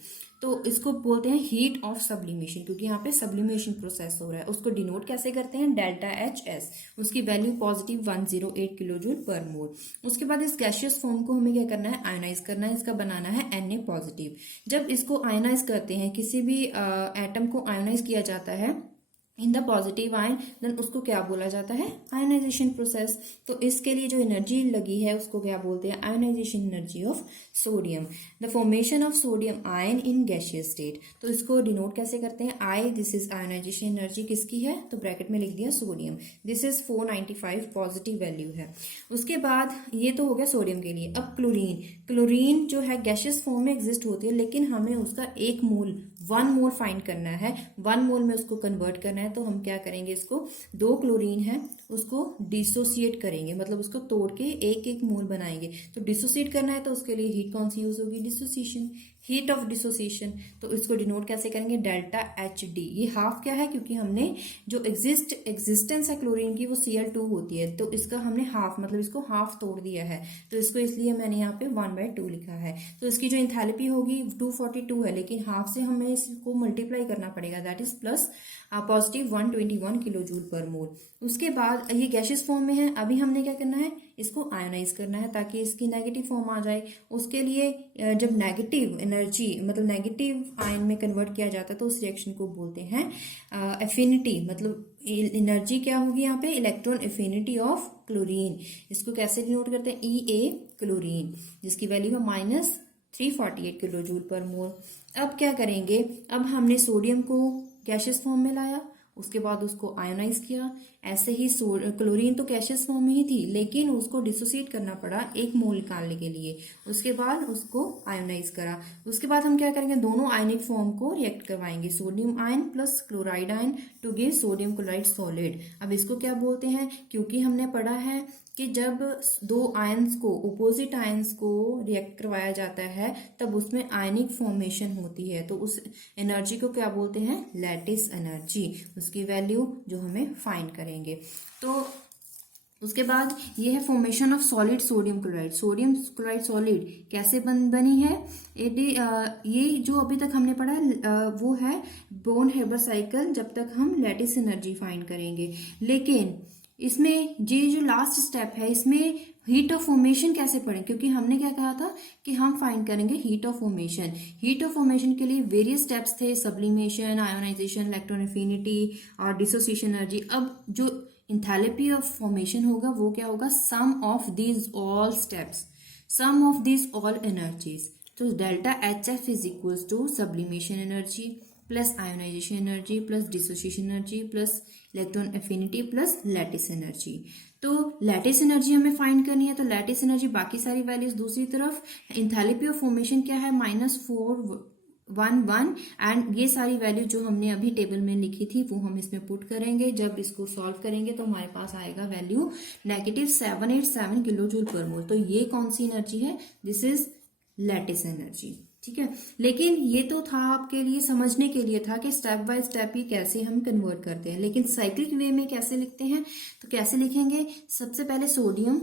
तो इसको बोलते हैं हीट ऑफ सब्लिमेशन, क्योंकि यहाँ पे सब्लिमेशन प्रोसेस हो रहा है। उसको डिनोट कैसे करते हैं, डेल्टा HS, उसकी value positive 108 kilo joule per mole. उसके बाद इस गैसियस फॉर्म को हमें क्या करना है, आयनाइज करना है, इसका बनाना है Na पॉजिटिव। जब इसको आयनाइज करते हैं, किसी भी एटम को आयनाइज किया जाता है in the positive ion, then उसको क्या बोला जाता है, आयनाइजेशन प्रोसेस। तो इसके लिए जो एनर्जी लगी है उसको क्या बोलते हैं, ionization energy of sodium. The formation of sodium ion in gaseous state, तो इसको डिनोट कैसे करते हैं, I, this is ionization energy किसकी है, तो ब्रैकेट में लिख दिया sodium, this is 495 positive value है। उसके बाद ये तो हो गया सोडियम के लिए। अब क्लोरीन, क्लोरीन जो है गैसियस फॉर्म में एग्जिस्ट होती है, लेकिन हमें उसका 1 मोल 1 मोल फाइंड करना है, 1 मोल में उसको कन्वर्ट करना है। तो हम क्या करेंगे, इसको 2 क्लोरीन है उसको डिसोसिएट करेंगे, मतलब उसको तोड़ के 1 मोल बनाएंगे। तो डिसोसिएट करना है तो उसके लिए हीट कौन सी यूज होगी, डिसोसिएशन, हीट ऑफ डिसोसिएशन। तो इसको डिनोट कैसे करेंगे, डेल्टा HD। ये हाफ क्या है, क्योंकि हमने जो एग्जिस्टेंस है क्लोरीन की वो Cl2 होती है, तो इसका हमने हाफ, मतलब इसको हाफ तोड़ दिया है, तो इसको इसलिए मैंने यहाँ पे 1/2 लिखा है। तो इसकी जो एंथैल्पी होगी 242 है, लेकिन हाफ से हमें इसको मल्टीप्लाई करना पड़ेगा, that is plus positive 121 kilo joule per mole. उसके बाद ये गैसियस फॉर्म में है, अभी हमने क्या करना है, इसको आयोनाइज करना है ताकि इसकी नेगेटिव फॉर्म आ जाए। उसके लिए जब नेगेटिव एनर्जी, मतलब नेगेटिव आयन में कन्वर्ट किया जाता है तो उस रिएक्शन को बोलते हैं एफिनिटी, मतलब एनर्जी क्या होगी यहाँ पे, इलेक्ट्रॉन एफिनिटी ऑफ क्लोरीन। इसको कैसे डिनोट करते हैं, EA क्लोरीन, जिसकी वैल्यू है -348 किलो जूल पर मोल। अब क्या करेंगे, अब हमने सोडियम को गैसियस फॉर्म में लाया, उसके बाद उसको आयोनाइज किया। ऐसे ही क्लोरीन तो गैसियस फॉर्म में ही थी, लेकिन उसको डिसोसिएट करना पड़ा 1 मोल निकालने के लिए। उसके बाद उसको आयोनाइज करा। उसके बाद हम क्या करेंगे, दोनों आयनिक फॉर्म को रिएक्ट करवाएंगे, sodium ion plus chloride ion to give sodium chloride solid. अब इसको क्या बोलते हैं, क्योंकि हमने पढ़ा है कि जब 2 आयंस को, अपोजिट आयंस को रिएक्ट करवाया जाता है तब उसमें आयनिक फॉर्मेशन होती है, तो उस एनर्जी को क्या बोलते हैं, लैटिस एनर्जी। उसकी वैल्यू जो हमें फाइंड करेंगे। तो उसके बाद ये है formation of solid sodium chloride. Sodium chloride solid कैसे बनी है, ये जो अभी तक हमने पढ़ा वो है बोन हेबर साइकिल, जब तक हम लैटिस एनर्जी फाइंड करेंगे। लेकिन इसमें ये जो लास्ट स्टेप है, इसमें हीट ऑफ फॉर्मेशन कैसे पढ़ें, क्योंकि हमने क्या कहा था कि हम फाइंड करेंगे heat of formation. Heat of formation के लिए वेरियस स्टेप्स थे, सब्लिमेशन, आयोनाइजेशन, इलेक्ट्रॉन एफिनिटी और डिसोसिएशन एनर्जी। अब जो एंथैल्पी ऑफ फॉर्मेशन होगा वो क्या होगा, sum of these all steps, sum of these all energies. तो delta HF is equals to sublimation energy plus ionisation energy plus dissociation energy plus electron affinity plus lattice energy. तो lattice energy हमें find करनी है, तो lattice energy बाकी सारी values दूसरी तरफ। एंथैल्पी ऑफ फॉर्मेशन क्या है, -4 1 एंड ये सारी वैल्यू जो हमने अभी टेबल में लिखी थी वो हम इसमें पुट करेंगे। जब इसको सॉल्व करेंगे तो हमारे पास आएगा वैल्यू -787 किलो जूल पर मोल। तो ये कौन सी एनर्जी है? This is lattice energy. ठीक है, लेकिन ये तो था आपके लिए समझने के लिए था कि स्टेप बाय स्टेप ये कैसे हम कन्वर्ट करते हैं, लेकिन साइक्लिक वे में कैसे लिखते हैं तो कैसे लिखेंगे? सबसे पहले सोडियम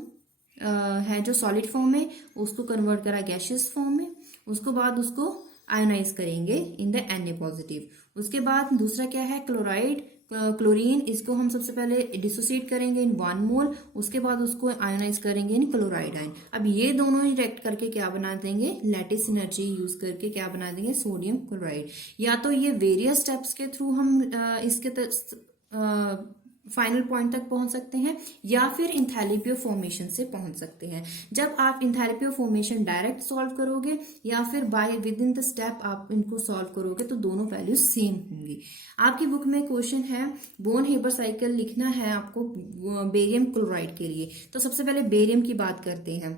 है जो सॉलिड फॉर्म में, उसको कन्वर्ट करा गैसियस फॉर्म में, उसको बाद उसको आयोनाइज करेंगे इन द Na पॉजिटिव। उसके बाद दूसरा क्या है? क्लोरीन, इसको हम सबसे पहले डिसोसिएट करेंगे इन 1 मोल, उसके बाद उसको आयोनाइज करेंगे इन क्लोराइड आयन। अब ये दोनों ही रिएक्ट करके क्या बना देंगे? लैटिस एनर्जी यूज करके क्या बना देंगे? Sodium chloride. या तो ये वेरियस स्टेप्स के थ्रू हम इसके फाइनल पॉइंट तक पहुंच सकते हैं, या फिर इंथैल्पी फॉर्मेशन से पहुंच सकते हैं। जब आप इंथैल्पी फॉर्मेशन डायरेक्ट सॉल्व करोगे या फिर by with in the step आप इनको सॉल्व करोगे तो दोनों वैल्यूज सेम होंगी। आपकी बुक में क्वेश्चन है बोन हेबर साइकिल लिखना है आपको बेरियम क्लोराइड के लिए। तो सबसे पहले बेरियम की बात करते हैं।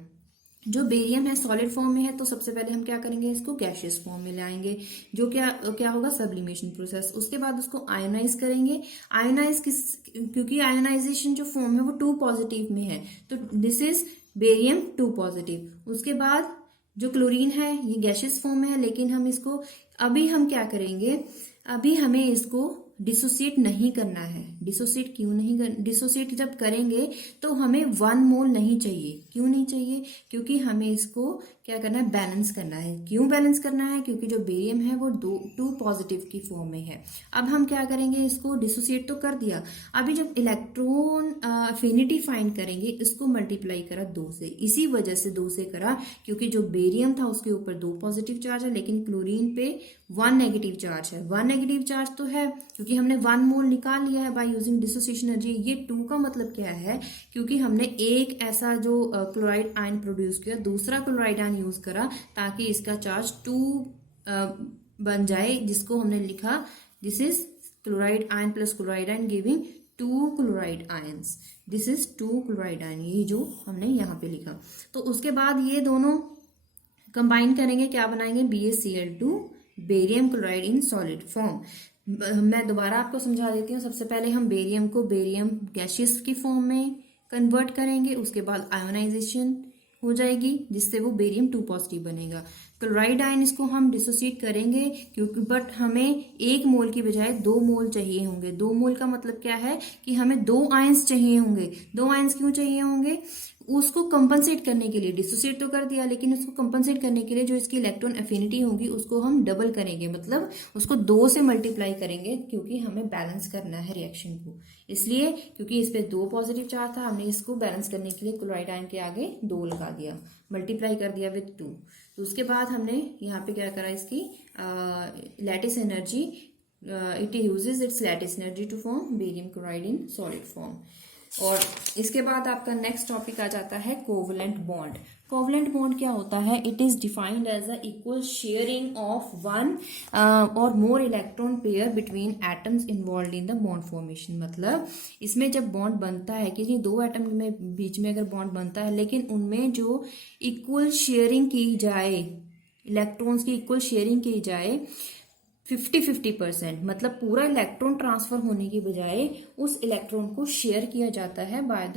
जो बेरियम है सॉलिड फॉर्म में है, तो सबसे पहले हम क्या करेंगे? इसको गैसियस फॉर्म में लाएंगे, जो क्या होगा? Sublimation process. उसके बाद उसको आयोनाइज करेंगे। आयोनाइज क्योंकि आयोनाइजेशन जो फॉर्म है वो 2 पॉजिटिव में है, तो दिस इज बेरियम 2 पॉजिटिव। उसके बाद जो क्लोरीन है ये गैसियस फॉर्म में है, लेकिन हम इसको अभी हम क्या करेंगे? अभी हमें इसको डिसोसिएट नहीं करना है। डिसोसिएट क्यों नहीं कर? डिसोसिएट जब करेंगे तो हमें 1 मोल नहीं चाहिए। क्यों नहीं चाहिए? क्योंकि हमें इसको क्या करना है? बैलेंस करना है। क्यों बैलेंस करना है? क्योंकि जो बेरियम है वो 2 पॉजिटिव की फॉर्म में है। अब हम क्या करेंगे? इसको डिसोसिएट तो कर दिया, अभी जब इलेक्ट्रॉन अफिनिटी फाइंड करेंगे इसको मल्टीप्लाई करा 2 से। इसी वजह से 2 से करा क्योंकि जो बेरियम था उसके ऊपर 2 पॉजिटिव चार्ज है, लेकिन क्लोरीन पे 1 नेगेटिव चार्ज है। 1 नेगेटिव चार्ज तो है क्योंकि हमने 1 मोल निकाल लिया है बाय यूजिंग डिसोसिएशन एनर्जी। ये 2 का मतलब क्या है? क्योंकि हमने एक ऐसा जो क्लोराइड आयन प्रोड्यूस किया, दूसरा क्लोराइड आयन यूज करा ताकि इसका चार्ज 2 बन जाए, जिसको हमने लिखा this is chloride ion plus chloride ion giving 2 chloride ions. This is 2 chloride ion, ये जो हमने यहाँ पे लिखा। तो उसके बाद ये दोनों कंबाइन करेंगे, क्या बनाएंगे? BaCl2 barium chloride in solid form. मैं दोबारा आपको समझा देती हूँ। सबसे पहले हम बेरियम को बेरियम गैसियस की फॉर्म में कन्वर्ट करेंगे, उसके बाद आयोनाइजेशन हो जाएगी जिससे वो बेरियम 2 पॉजिटिव बनेगा। क्लोराइड आयन इसको हम डिसोसिएट करेंगे क्योंकि बट हमें 1 मोल की बजाय 2 मोल चाहिए होंगे। 2 मोल का मतलब क्या है कि हमें 2 आयंस चाहिए होंगे। 2 आयंस क्यों चाहिए होंगे? उसको कंपनसेट करने के लिए। डिसोसिएट तो कर दिया, लेकिन उसको कंपनसेट करने के लिए जो इसकी इलेक्ट्रॉन एफिनिटी होगी उसको हम डबल करेंगे, मतलब उसको 2 से मल्टीप्लाई करेंगे, क्योंकि हमें बैलेंस करना है रिएक्शन को। इसलिए क्योंकि इस पे 2 पॉजिटिव चार्ज था, हमने इसको बैलेंस करने के लिए क्लोराइड आयन के आगे 2 लगा दिया, मल्टीप्लाई कर दिया विद 2। तो उसके बाद हमने यहाँ पे क्या करा? इसकी lattice energy, it uses its lattice energy to form barium chloride in solid form. और इसके बाद आपका नेक्स्ट टॉपिक आ जाता है कोवलेंट बॉन्ड। कोवलेंट बॉन्ड क्या होता है? It is defined as a equal sharing of 1 और more electron pair between atoms involve in the bond formation. मतलब इसमें जब बॉन्ड बनता है कि 2 एटम में बीच में अगर बॉन्ड बनता है, लेकिन उनमें जो इक्वल शेयरिंग की जाए, इलेक्ट्रॉन्स की इक्वल शेयरिंग की जाए 50-50%, मतलब पूरा इलेक्ट्रॉन ट्रांसफर होने की बजाय उस इलेक्ट्रॉन को शेयर किया जाता है बाय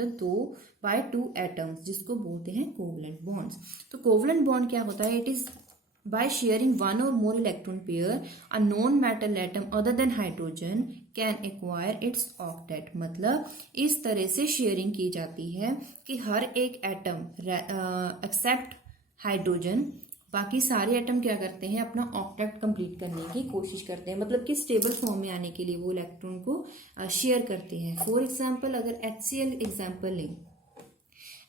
2 एटम्स, जिसको बोलते हैं कोवलेंट बॉन्ड्स। तो कोवलेंट बॉन्ड क्या होता है? इट इज बाय शेयरिंग 1 और more electron pair a non metal atom other than hydrogen can acquire it's octet. मतलब इस तरह से शेयरिंग की जाती है कि हर एक एटम एक्सेप्ट हाइड्रोजन, बाकी सारे एटम क्या करते हैं? अपना ऑक्टेट कंप्लीट करने की कोशिश करते हैं, मतलब कि स्टेबल फॉर्म में आने के लिए वो इलेक्ट्रॉन को शेयर करते हैं। फॉर एग्जांपल अगर HCl एग्जांपल लें,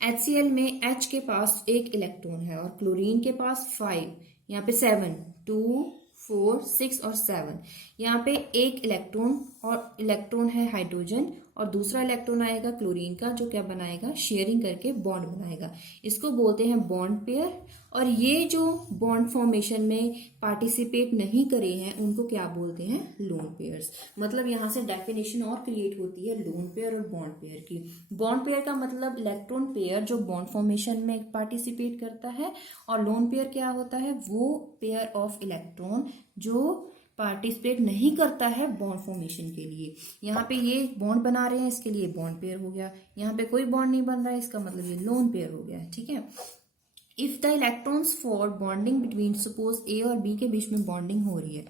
HCl में H के पास 1 इलेक्ट्रॉन है और क्लोरीन के पास 5, यहाँ पे 7, 2, 4, 6 और 7, यहाँ पे 1 इलेक्ट्रॉन और इलेक्ट्रॉन है हाइड्रोजन और दूसरा इलेक्ट्रॉन आएगा क्लोरीन का, जो क्या बनाएगा, शेयरिंग करके बॉन्ड बनाएगा। इसको बोलते हैं बॉन्ड पेयर। और ये जो बॉन्ड फॉर्मेशन में पार्टिसिपेट नहीं करे हैं उनको क्या बोलते हैं, लोन पेयर्स। मतलब यहाँ से डेफिनेशन और क्रिएट होती है लोन पेयर और बॉन्ड पेयर की। बॉन्ड पेयर का मतलब इलेक्ट्रॉन पेयर जो बॉन्ड फॉर्मेशन में पार्टिसिपेट करता है, और लोन पेयर क्या होता है, वो पेयर ऑफ इलेक्ट्रॉन जो पार्टिसिपेट नहीं करता है बॉन्ड फॉर्मेशन के लिए। यहाँ पे ये बॉन्ड बना रहे हैं, इसके लिए बॉन्ड पेयर हो गया। यहाँ पे कोई बॉन्ड नहीं बन रहा है, इसका मतलब ये लोन पेयर हो गया। ठीक है। If the electrons for bonding between, suppose A और बी के बीच में बॉन्डिंग हो रही है,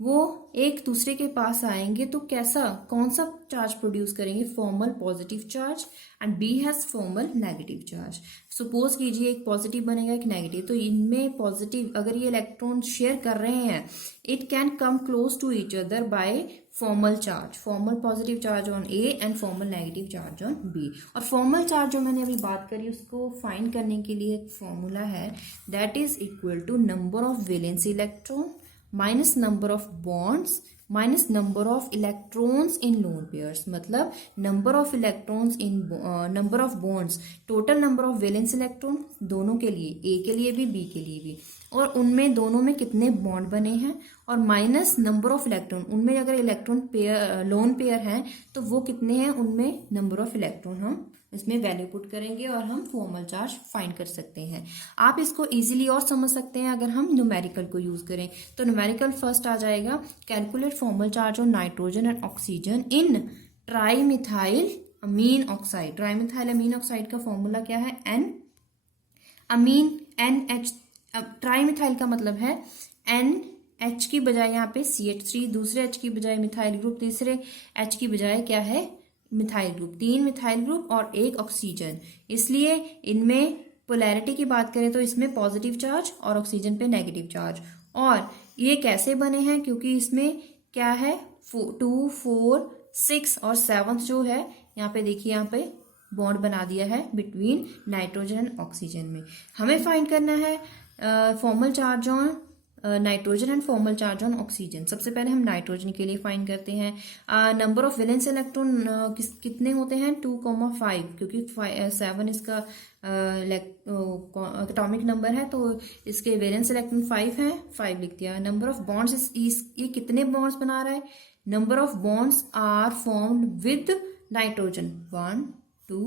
वो एक दूसरे के पास आएंगे तो कैसा, कौन सा चार्ज प्रोड्यूस करेंगे, formal positive charge, and B has formal negative charge. Suppose कीजिए एक पॉजिटिव बनेगा एक नेगेटिव, तो इनमें पॉजिटिव अगर ये इलेक्ट्रॉन शेयर कर रहे हैं, it can come close to each other by formal charge, formal positive charge on A and formal negative charge on B. और फॉर्मल चार्ज जो मैंने अभी बात करी उसको फाइंड करने के लिए एक फॉर्मूला है, that is equal to number of valency electron minus number of bonds minus number of electrons in lone pairs. मतलब number of electrons in number of bonds, total number of valence electron दोनों के लिए, ए के लिए भी B के लिए भी, और उनमें दोनों में कितने बॉन्ड बने हैं, और माइनस नंबर ऑफ इलेक्ट्रॉन, उनमें अगर इलेक्ट्रॉन पेयर लोन पेयर हैं तो वो कितने हैं, उनमें नंबर ऑफ इलेक्ट्रॉन हम इसमें वैल्यू पुट करेंगे और हम फॉर्मल चार्ज फाइंड कर सकते हैं। आप इसको इजीली और समझ सकते हैं अगर हम न्यूमेरिकल को यूज करें। तो न्यूमेरिकल फर्स्ट आ जाएगा, calculate formal charge on nitrogen and oxygen in trimethyl amine oxide. Trimethyl amine oxide का फॉर्मूला क्या है, एन अमीन NH। ट्राईमिथाइल का मतलब है NH की बजाय यहाँ पे CH3, दूसरे H की बजाय मिथाइल ग्रुप, तीसरे H की बजाय क्या है, मिथाइल ग्रुप, 3 मिथाइल ग्रुप और 1 ऑक्सीजन। इसलिए इनमें पोलैरिटी की बात करें तो इसमें पॉजिटिव चार्ज और ऑक्सीजन पे नेगेटिव चार्ज। और ये कैसे बने हैं, क्योंकि इसमें क्या है 2, 4, 6 और 7 जो है, यहाँ पे देखिए, यहाँ पे बॉन्ड बना दिया है बिटवीन नाइट्रोजन एंड ऑक्सीजन में। हमें फाइंड करना है formal charge on nitrogen and formal charge on oxygen. सबसे पहले हम नाइट्रोजन के लिए फाइंड करते हैं। नंबर ऑफ वैलेंस इलेक्ट्रॉन कितने होते हैं, 2,5, क्योंकि 7 इसका एटॉमिक नंबर है, तो इसके वैलेंस इलेक्ट्रॉन 5 है, 5 लिख दिया। नंबर ऑफ बॉन्ड्स, ये कितने बॉन्ड्स बना रहा है, number of bonds are formed with nitrogen 1, 2,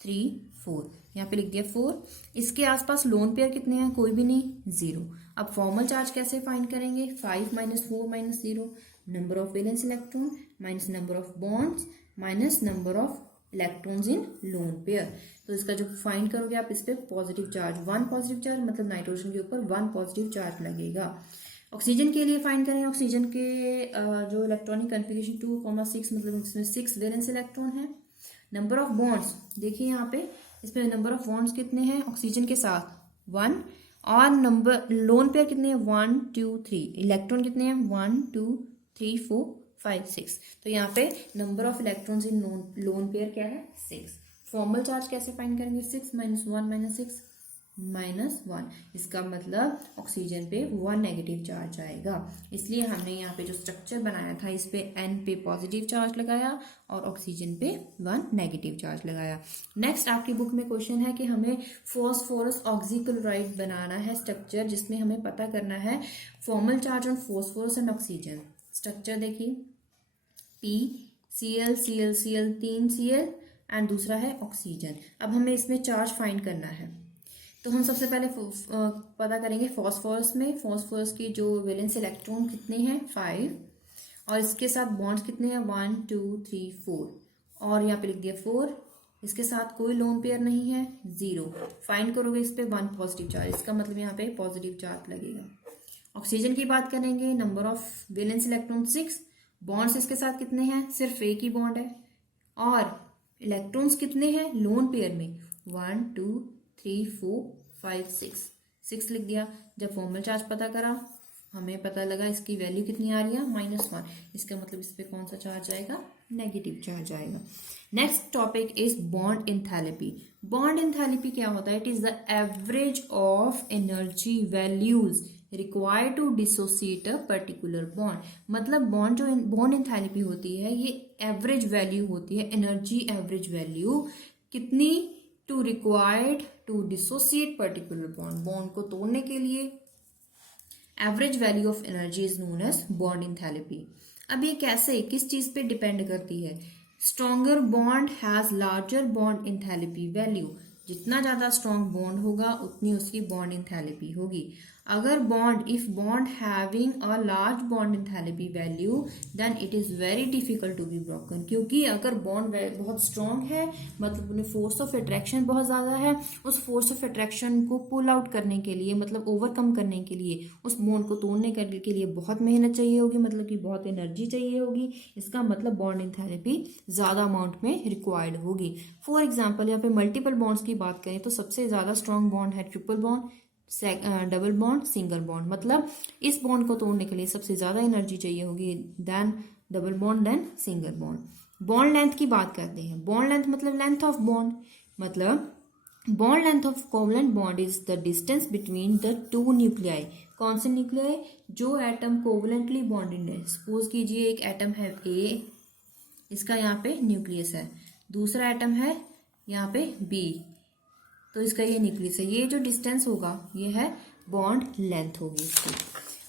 3, 4, यहाँ पे लिख दिया 4। इसके आसपास लोन पेयर कितने हैं, कोई भी नहीं, 0। अब फॉर्मल चार्ज कैसे फाइंड करेंगे, 5 minus 4 minus 0, number of valence electron minus number of bonds minus number of electrons in lone pair. तो इसका जो फाइंड करोगे आप, इस पे पॉजिटिव चार्ज 1 पॉजिटिव चार्ज, मतलब नाइट्रोजन के ऊपर 1 पॉजिटिव चार्ज लगेगा। ऑक्सीजन के लिए फाइंड करेंगे, ऑक्सीजन के जो इलेक्ट्रॉनिक कन्फिगरेशन 2,6, मतलब इसमें 6 वैलेंस इलेक्ट्रॉन है। नंबर ऑफ बॉन्ड्स देखिए यहाँ पे, इसमें नंबर ऑफ बॉन्ड्स कितने हैं, ऑक्सीजन के साथ 1, और नंबर लोन पेयर कितने हैं, 1, 2, 3, इलेक्ट्रॉन कितने हैं, 1, 2, 3, 4, 5, 6। तो यहाँ पे number of electrons in lone pair क्या है, 6। फॉर्मल चार्ज कैसे फाइंड करेंगे, 6 माइनस 1 माइनस 6 -1, इसका मतलब ऑक्सीजन पे 1 नेगेटिव चार्ज आएगा। इसलिए हमने यहाँ पे जो स्ट्रक्चर बनाया था, इस पे N पे पॉजिटिव चार्ज लगाया और ऑक्सीजन पे 1 नेगेटिव चार्ज लगाया। नेक्स्ट आपकी बुक में क्वेश्चन है कि हमें फॉस्फोरस ऑक्सीक्लोराइड बनाना है स्ट्रक्चर, जिसमें हमें पता करना है formal charge on phosphorus and oxygen. Structure देखिए, PCl Cl Cl 3 Cl and दूसरा है ऑक्सीजन। अब हमें इसमें चार्ज फाइंड करना है, तो हम सबसे पहले पता करेंगे फॉस्फोरस में। फॉस्फोरस की जो वैलेंस इलेक्ट्रॉन कितने हैं, 5, और इसके साथ बॉन्ड्स कितने हैं, 1, 2, 3, 4, और यहाँ पे लिख दिया 4। इसके साथ कोई लोन पेयर नहीं है, 0। फाइंड करोगे इस पे 1 पॉजिटिव चार्ज, इसका मतलब यहाँ पे पॉजिटिव चार्ज लगेगा। ऑक्सीजन की बात करेंगे, number of valence electron 6, bonds इसके साथ कितने हैं, सिर्फ एक ही बॉन्ड है, और इलेक्ट्रॉन्स कितने हैं लोन पेयर में, 1, 2, 3, 4, 5, 6 लिख दिया। जब फॉर्मल चार्ज पता करा, हमें पता लगा इसकी वैल्यू कितनी आ रही है, -1। इसका मतलब इस पे कौन सा चार्ज आएगा, नेगेटिव चार्ज आएगा। Next topic is bond enthalpy. Bond enthalpy क्या होता है, it is the average of energy values required to dissociate a particular bond. मतलब बॉन्ड जो बॉन्ड एंथैल्पी होती है ये एवरेज वैल्यू होती है, एनर्जी एवरेज वैल्यू कितनी, to required to dissociate particular bond, bond को तोड़ने के लिए average value of energy is known as bond enthalpy. अब ये कैसे, किस चीज पे डिपेंड करती है? Stronger bond has larger bond enthalpy value, जितना ज्यादा स्ट्रॉन्ग बॉन्ड होगा उतनी उसकी बॉन्ड एंथैल्पी होगी। अगर bond, if bond having a large bond enthalpy value then it is very difficult to be broken, क्योंकि अगर बॉन्ड बहुत स्ट्रॉन्ग है मतलब उन्हें फोर्स ऑफ अट्रैक्शन बहुत ज्यादा है, उस फोर्स ऑफ अट्रैक्शन को पुल आउट करने के लिए मतलब ओवरकम करने के लिए, उस बॉन्ड को तोड़ने के लिए बहुत मेहनत चाहिए होगी, मतलब कि बहुत एनर्जी चाहिए होगी। इसका मतलब बॉन्ड एंथैल्पी ज्यादा अमाउंट में रिक्वायर्ड होगी। फॉर एग्जाम्पल यहाँ पे मल्टीपल बॉन्ड्स की बात करें तो सबसे ज्यादा स्ट्रॉन्ग बॉन्ड है triple bond, double bond, single bond. मतलब इस बॉन्ड को तोड़ने के लिए सबसे ज्यादा एनर्जी चाहिए होगी then double bond then single bond. Bond length की बात करते हैं। बॉन्ड लेंथ मतलब लेंथ ऑफ बॉन्ड, मतलब bond length of covalent bond is the distance between the two nuclei. कौन से न्यूक्लियाई? जो एटम कोवलेंटली बॉन्डेड है। सपोज कीजिए एक एटम है ए, इसका यहाँ पे न्यूक्लियस है, दूसरा एटम है यहाँ पे बी, तो इसका ये न्यूक्लियस है। ये जो डिस्टेंस होगा ये है बॉन्ड लेंथ होगी इसकी।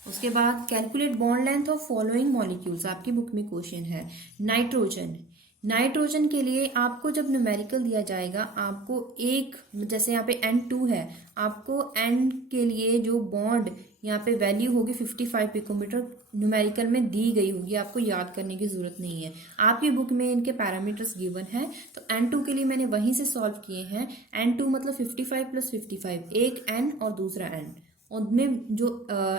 उसके बाद calculate bond length of following molecules, आपकी बुक में क्वेश्चन है। नाइट्रोजन, नाइट्रोजन के लिए आपको जब न्यूमेरिकल दिया जाएगा, आपको एक, जैसे यहाँ पे N2 है, आपको N के लिए जो बॉन्ड यहाँ पे वैल्यू होगी 55 पिकोमीटर न्यूमेरिकल में दी गई होगी, आपको याद करने की जरूरत नहीं है। आपकी बुक में इनके पैरामीटर्स गिवन है, तो N2 के लिए मैंने वहीं से सॉल्व किए हैं। N2 मतलब 55 + 55, एक N और दूसरा N, उनमें जो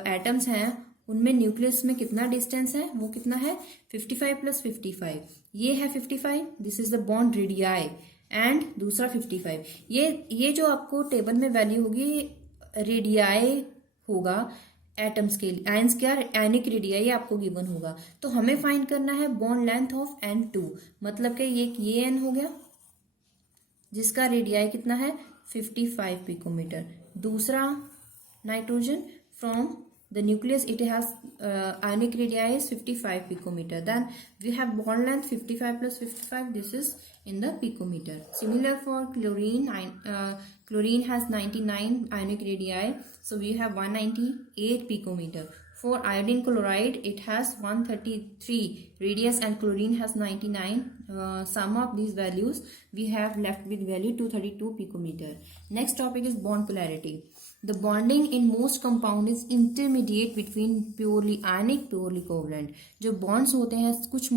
एटम्स हैं उनमें न्यूक्लियस में कितना डिस्टेंस है, वो कितना है 55 + 55। ये है 55, this is the bond radii, and दूसरा 55। ये जो आपको टेबल में वैल्यू होगी रेडियाई होगा एटम्स के लिए, आयंस क्या, आयनिक रेडियाई आपको गिवन होगा। तो हमें फाइंड करना है बॉन्ड लेंथ ऑफ N2, मतलब कि ये N हो गया जिसका रेडियाई कितना है 55 पिकोमीटर। दूसरा nitrogen from the nucleus it has ionic radii is 55 picometer, then we have bond length 55 + 55, this is in the picometer. Similar for chlorine, chlorine has 99 ionic radii, so we have 198 picometer. For iodine chloride it has 133 radius and chlorine has 99. Sum of these values we have left with value 232 picometer. Next topic is bond polarity. The bonding in most compound is intermediate between purely ionic, purely covalent. जो bonds होते हैं, कुछ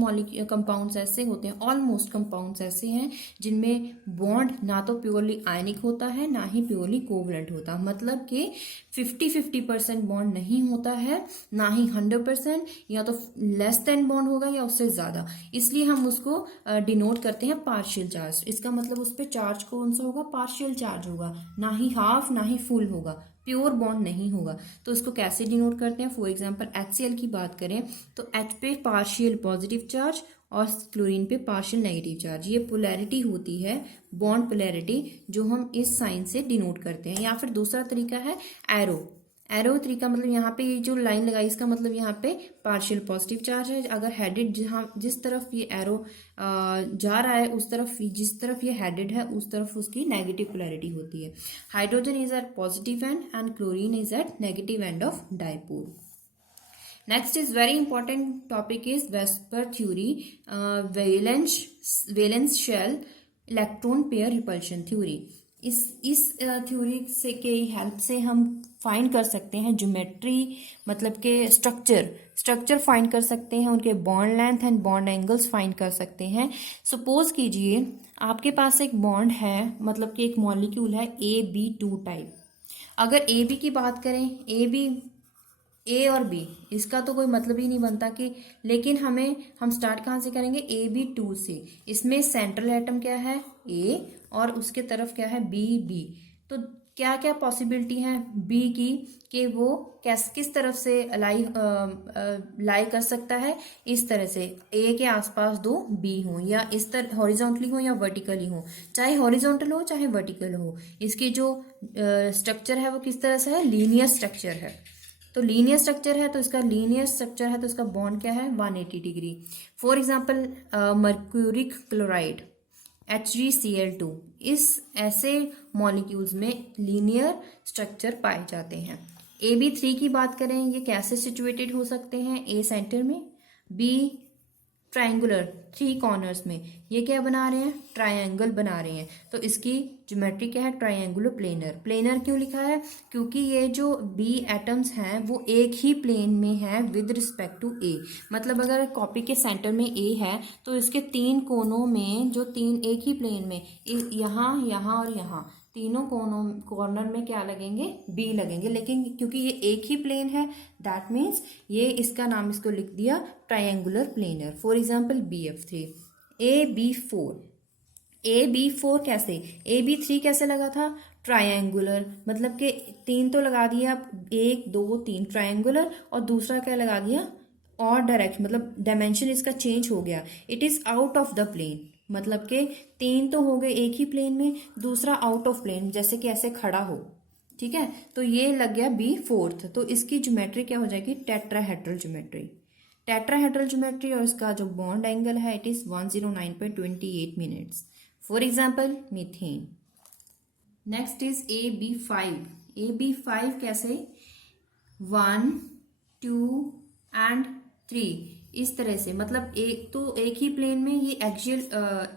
compounds ऐसे होते हैं, almost compounds ऐसे हैं जिनमें bond ना तो purely ionic होता है ना ही purely covalent होता, मतलब कि 50-50% bond नहीं होता है, ना ही 100%, या तो less than bond होगा या उससे ज्यादा। इसलिए हम उसको डिनोट करते हैं पार्शियल चार्ज। इसका मतलब उस पर चार्ज कौन सा होगा, पार्शियल चार्ज होगा, ना ही हाफ ना ही फुल होगा, प्योर बॉन्ड नहीं होगा। तो इसको कैसे डिनोट करते हैं? फॉर एग्जांपल HCl की बात करें तो H पे पार्शियल पॉजिटिव चार्ज और क्लोरीन पे पार्शियल नेगेटिव चार्ज, ये पोलैरिटी होती है, बॉन्ड पोलैरिटी, जो हम इस साइन से डिनोट करते हैं। या फिर दूसरा तरीका है एरो। एरो तरीका मतलब यहाँ पे ये जो लाइन लगाई इसका मतलब यहाँ पे पार्शियल पॉजिटिव चार्ज है। अगर हेडेड, जहाँ जिस तरफ ये एरो जा रहा है उस तरफ, जिस तरफ ये हेडेड है उस तरफ उसकी नेगेटिव पोलैरिटी होती है। Hydrogen is at positive end chlorine is at negative end of dipole. Next is very important topic is Vesper theory, valence shell electron pair repulsion theory. इस थ्योरी से के हेल्प से हम फाइंड कर सकते हैं ज्योमेट्री, मतलब के स्ट्रक्चर फाइंड कर सकते हैं, उनके bond length and bond angles find कर सकते हैं। सपोज कीजिए आपके पास एक बॉन्ड है, मतलब कि एक मॉलिक्यूल है AB2 टाइप। अगर AB की बात करें, A और B, इसका तो कोई मतलब ही नहीं बनता कि, लेकिन हम स्टार्ट कहाँ से करेंगे, AB2 से। इसमें सेंट्रल एटम क्या है A और उसके तरफ क्या है B। तो क्या क्या पॉसिबिलिटी है B की कि वो किस तरफ से लाई कर सकता है, इस तरह से A के आसपास दो B हो, या इस तरह हॉरिजॉन्टली हो या वर्टिकली हो, चाहे हॉरिजॉन्टल हो चाहे वर्टिकल हो। इसकी जो स्ट्रक्चर है वो किस तरह से है, लीनियर स्ट्रक्चर है। तो लीनियर स्ट्रक्चर है तो इसका बॉन्ड क्या है 180 degree. For example mercuric chloride HgCl2, इस ऐसे मॉलिक्यूल्स में लीनियर स्ट्रक्चर पाए जाते हैं। AB3 की बात करें, ये कैसे सिचुएटेड हो सकते हैं? A सेंटर में, B ट्रायंगुलर 3 कॉर्नर्स में, ये क्या बना रहे हैं? ट्रायंगल बना रहे हैं। तो इसकी ज्योमेट्री क्या है? Triangular planar. प्लेनर क्यों लिखा है? क्योंकि ये जो B एटम्स हैं वो एक ही प्लेन में है विद रिस्पेक्ट टू A। मतलब अगर कॉपी के सेंटर में A है तो इसके 3 कोनों में, जो 3 एक ही प्लेन में, यहाँ, यहाँ और यहाँ, तीनों कॉर्नर में क्या लगेंगे? B लगेंगे। लेकिन क्योंकि ये एक ही प्लेन है, दैट मीन्स ये इसका नाम इसको लिख दिया triangular planar. For example BF3, AB4 कैसे? AB3 कैसे लगा था? ट्रायंगुलर, मतलब कि 3 तो लगा दिया, 1 2 3 ट्रायंगुलर, और दूसरा क्या लगा दिया? और डायरेक्शन, मतलब डायमेंशन इसका चेंज हो गया। It is out of the plane, मतलब कि 3 तो हो गए एक ही प्लेन में, दूसरा आउट ऑफ प्लेन, जैसे कि ऐसे खड़ा हो, ठीक है। तो ये लग गया B4। तो इसकी ज्योमेट्री क्या हो जाएगी? Tetrahedral geometry. और इसका जो बॉन्ड एंगल है it is 109.28 minutes. For example methane. Next is AB5 कैसे? 1 2 एंड 3 इस तरह से, मतलब एक ही प्लेन में ये एक्सियल,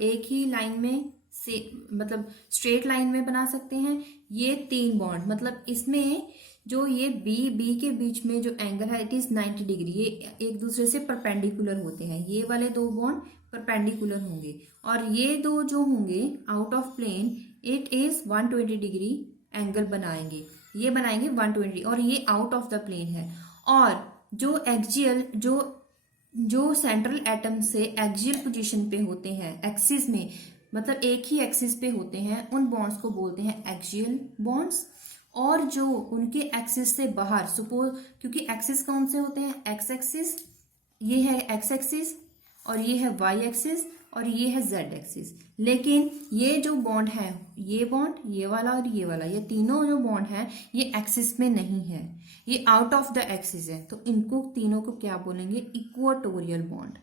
एक ही लाइन में से, मतलब स्ट्रेट लाइन में बना सकते हैं ये 3 बॉन्ड। मतलब इसमें जो ये बी के बीच में जो एंगल है इट इज 90 डिग्री। ये एक दूसरे से परपेंडिकुलर होते हैं, ये वाले 2 बॉन्ड परपेंडिकुलर होंगे, और ये 2 जो होंगे out of plane it is 120 degree angle बनाएंगे, ये बनाएंगे 120, और ये आउट ऑफ द प्लेन है। और जो एक्सियल, जो सेंट्रल एटम से एक्सियल पोजीशन पे होते हैं, एक्सिस में, मतलब एक ही एक्सिस पे होते हैं, उन बॉन्ड्स को बोलते हैं एक्सियल बॉन्ड्स। और जो उनके एक्सिस से बाहर, सपोज, क्योंकि एक्सिस कौन से होते हैं? एक्स एक्सिस, ये है एक्स एक्सिस, और ये है वाई एक्सिस, और ये है जेड एक्सिस। लेकिन ये जो बॉन्ड है, ये बॉन्ड, ये वाला और ये वाला, ये तीनों जो बॉन्ड है ये एक्सिस में नहीं है, ये आउट ऑफ द एक्सिस है। तो इनको तीनों को क्या बोलेंगे? Equatorial bond.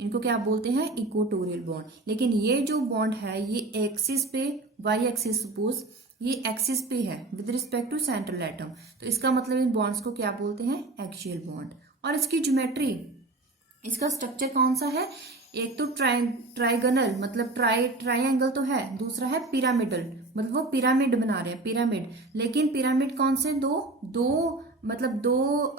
इनको क्या बोलते हैं? Equatorial bond. लेकिन ये जो बॉन्ड है ये एक्सिस पे, वाई एक्सिस, सपोज ये एक्सिस पे है with respect to central atom, तो इसका मतलब इन बॉन्ड्स को क्या बोलते हैं? Axial bond. और इसकी ज्योमेट्री, इसका स्ट्रक्चर कौन सा है? एक तो ट्राइगोनल, मतलब ट्राइंगल तो है, दूसरा है पिरामिडल, मतलब वो पिरामिड बना रहे हैं, पिरामिड। लेकिन पिरामिड कौन से? दो मतलब दो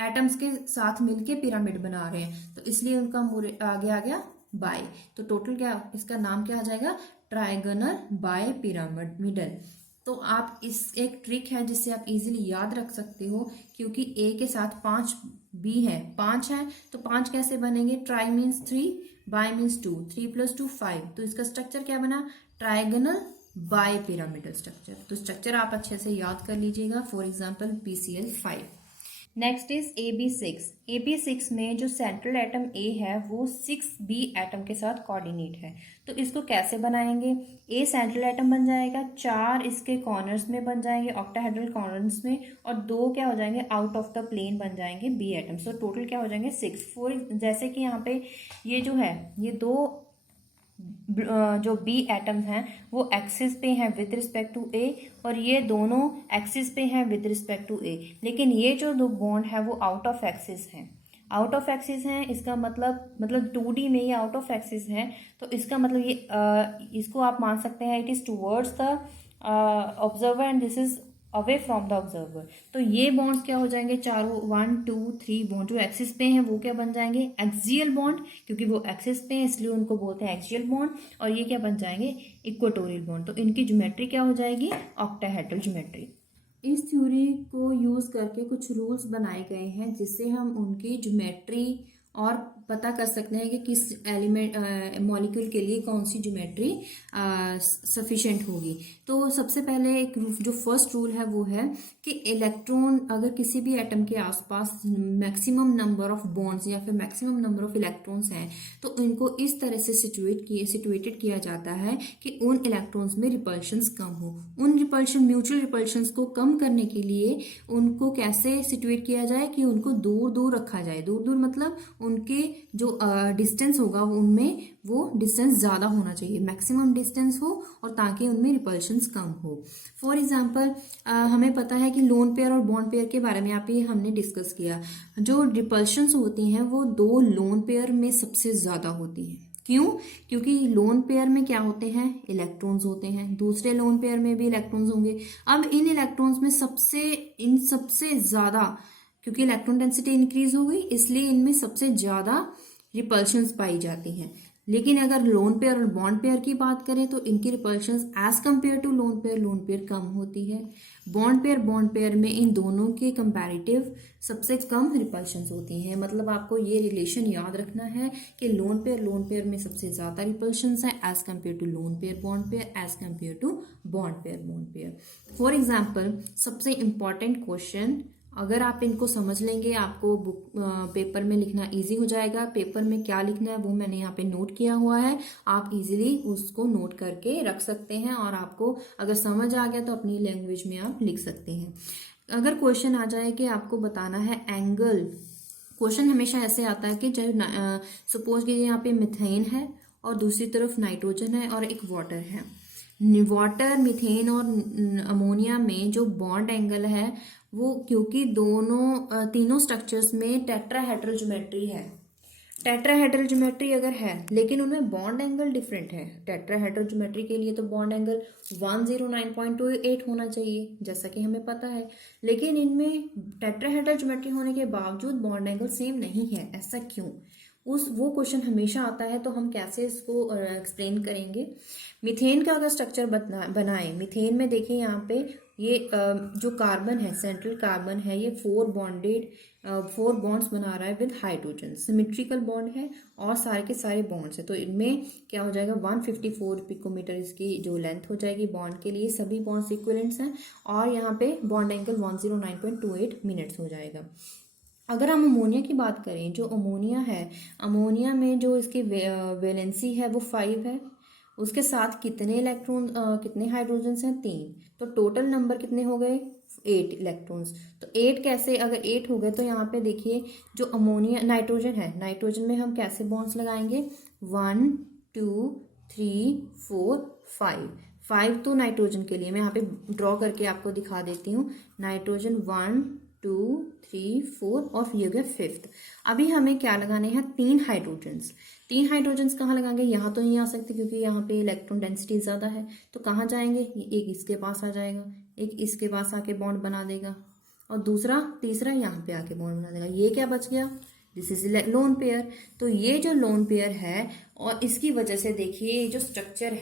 एटम्स के साथ मिलके पिरामिड बना रहे हैं, तो इसलिए उनका आगे आ गया बाय। तो टोटल क्या, इसका नाम क्या आ जाएगा? Trigonal bipyramidal. तो आप इस एक ट्रिक है जिससे आप इजीली याद रख सकते हो, क्योंकि A के साथ 5 B है, 5 है, तो 5 कैसे बनेंगे? Try means 3, bye means 2, 3 + 2 5। तो इसका स्ट्रक्चर क्या बना? Trigonal bipyramidal structure. तो स्ट्रक्चर आप अच्छे से याद कर लीजिएगा। For example PCl5। Next is AB6 में जो सेंट्रल एटम A है वो 6B एटम के साथ कोऑर्डिनेट है। तो इसको कैसे बनाएंगे? A सेंट्रल एटम बन जाएगा, 4 इसके कॉर्नर्स में बन जाएंगे, ऑक्टाहेड्रल कॉर्नर्स में, और 2 क्या हो जाएंगे? आउट ऑफ द प्लेन बन जाएंगे B एटम। तो टोटल क्या हो जाएंगे? 6। जैसे कि यहाँ पे ये जो है, ये 2 जो B एटम्स हैं वो एक्सिस पे हैं विद रिस्पेक्ट टू A, और ये दोनों एक्सिस पे हैं विद रिस्पेक्ट टू A। लेकिन ये जो 2 बॉन्ड है वो आउट ऑफ एक्सिस हैं, आउट ऑफ एक्सिस हैं। इसका मतलब 2D में ये आउट ऑफ एक्सिस है, तो इसका मतलब ये इसको आप मान सकते हैं it is towards the observer and this is away from the observer. तो ये बॉन्ड्स क्या हो जाएंगे? चारों 1 2 3 बॉन्ड जो एक्सिस पे हैं वो क्या बन जाएंगे? एक्सियल बॉन्ड, क्योंकि वो एक्सिस पे हैं इसलिए उनको बोलते हैं एक्सियल बॉन्ड। और ये क्या बन जाएंगे? Equatorial bond. तो इनकी ज्योमेट्री क्या हो जाएगी? Octahedral geometry. इस थ्योरी को यूज करके कुछ रूल्स बनाए गए हैं जिससे हम उनकी ज्योमेट्री और पता कर सकते हैं कि किस एलिमेंट मॉलिक्यूल के लिए कौन सी ज्योमेट्री सफिशिएंट होगी। तो सबसे पहले एक जो फर्स्ट रूल है वो है कि इलेक्ट्रॉन अगर किसी भी एटम के आसपास मैक्सिमम नंबर ऑफ बॉन्ड्स या फिर मैक्सिमम नंबर ऑफ इलेक्ट्रॉन्स हैं तो इनको इस तरह से सिचुएटेड किया जाता है कि उन इलेक्ट्रॉन्स में रिपल्शंस कम हो। उन म्यूचुअल रिपल्शंस को कम करने के लिए उनको कैसे सिचुएट किया जाए कि उनको दूर दूर रखा जाए। दूर दूर मतलब उनके जो डिस्टेंस होगा उनमें वो डिस्टेंस ज़्यादा होना चाहिए, मैक्सिमम डिस्टेंस हो, और ताकि उनमें रिपल्शंस कम हो। फॉर एग्जांपल हमें पता है कि लोन पेयर और बॉन्ड पेयर के बारे में आप ये हमने डिस्कस किया। जो रिपल्शंस होती हैं वो दो लोन पेयर में सबसे ज़्यादा होती हैं। क्यों? क्योंकि लोन पेयर में क्या होते हैं, इलेक्ट्रॉन्स होते हैं, दूसरे लोन पेयर में भी इलेक्ट्रॉन्स होंगे। अब इन इलेक्ट्रॉन्स में सबसे ज़्यादा, क्योंकि इलेक्ट्रॉन डेंसिटी इंक्रीज हो गई इसलिए इनमें सबसे ज़्यादा रिपल्शंस पाई जाती हैं। लेकिन अगर लोन पेयर और बॉन्ड पेयर की बात करें तो इनकी repulsions as compare to lone pair कम होती है। बॉन्ड पेयर में इन दोनों के कंपैरेटिव सबसे कम रिपल्शंस होती हैं। मतलब आपको ये रिलेशन याद रखना है कि लोन पेयर में सबसे ज़्यादा रिपल्शंस है as compare to lone pair bond pair as compare to bond pair. For example सबसे इंपॉर्टेंट क्वेश्चन, अगर आप इनको समझ लेंगे आपको बुक पेपर में लिखना इजी हो जाएगा। पेपर में क्या लिखना है वो मैंने यहाँ पे नोट किया हुआ है, आप इजीली उसको नोट करके रख सकते हैं और आपको अगर समझ आ गया तो अपनी लैंग्वेज में आप लिख सकते हैं। अगर क्वेश्चन आ जाए कि आपको बताना है एंगल, क्वेश्चन हमेशा ऐसे आता है कि जब सपोज कि यहाँ पे मिथेन है और दूसरी तरफ नाइट्रोजन है और एक वाटर है। वाटर, मीथेन और अमोनिया में जो बॉन्ड एंगल है वो, क्योंकि तीनों स्ट्रक्चर्स में टेट्राहेड्रल ज्योमेट्री है, टेट्राहेड्रल ज्योमेट्री अगर है लेकिन उनमें बॉन्ड एंगल डिफरेंट है। टेट्राहेड्रल ज्योमेट्री के लिए तो बॉन्ड एंगल 109.28 होना चाहिए जैसा कि हमें पता है, लेकिन इनमें टेट्राहेड्रल ज्योमेट्री होने के बावजूद बॉन्ड एंगल सेम नहीं है। ऐसा क्यों? वो क्वेश्चन हमेशा आता है, तो हम कैसे इसको एक्सप्लेन करेंगे। मीथेन का अगर स्ट्रक्चर बनाएं, मीथेन में देखिए यहाँ पे ये जो कार्बन है, सेंट्रल कार्बन है, ये 4 बॉन्ड्स बना रहा है विद हाइड्रोजन, सिमेट्रिकल बॉन्ड है और सारे के सारे बॉन्ड्स है। तो इनमें क्या हो जाएगा, 154 पिकोमीटर इसकी जो लेंथ हो जाएगी बॉन्ड के लिए, सभी बॉन्ड्स इक्विवेलेंट्स हैं और यहाँ पे बॉन्ड एंगल 109.28 मिनट्स हो जाएगा। अगर हम अमोनिया की बात करें, जो अमोनिया है, अमोनिया में जो इसकी वैलेंसी है वो 5 है, उसके साथ कितने हाइड्रोजन्स हैं, 3, तो टोटल नंबर कितने हो गए, 8 इलेक्ट्रॉन्स। तो 8 कैसे, अगर 8 हो गए तो यहाँ पे देखिए जो अमोनिया नाइट्रोजन है, नाइट्रोजन में हम कैसे बॉन्ड्स लगाएंगे, 1 2 3 4 5 तो नाइट्रोजन के लिए मैं यहाँ पे ड्रॉ करके आपको दिखा देती हूँ। नाइट्रोजन 1 2 3 4 और ये हो गया 5th। अभी हमें क्या लगाने हैं, 3 हाइड्रोजन्स कहाँ लगाएंगे, यहाँ तो नहीं आ सकते क्योंकि यहाँ पे इलेक्ट्रॉन डेंसिटी ज़्यादा है, तो कहाँ जाएंगे, एक इसके पास आ जाएगा, एक इसके पास आके बॉन्ड बना देगा और तीसरा यहाँ पे आके बॉन्ड बना देगा। ये क्या बच गया, दिस इज लोन पेयर। तो ये जो लोन पेयर है और इसकी वजह से देखिए जो स्ट्रक्चर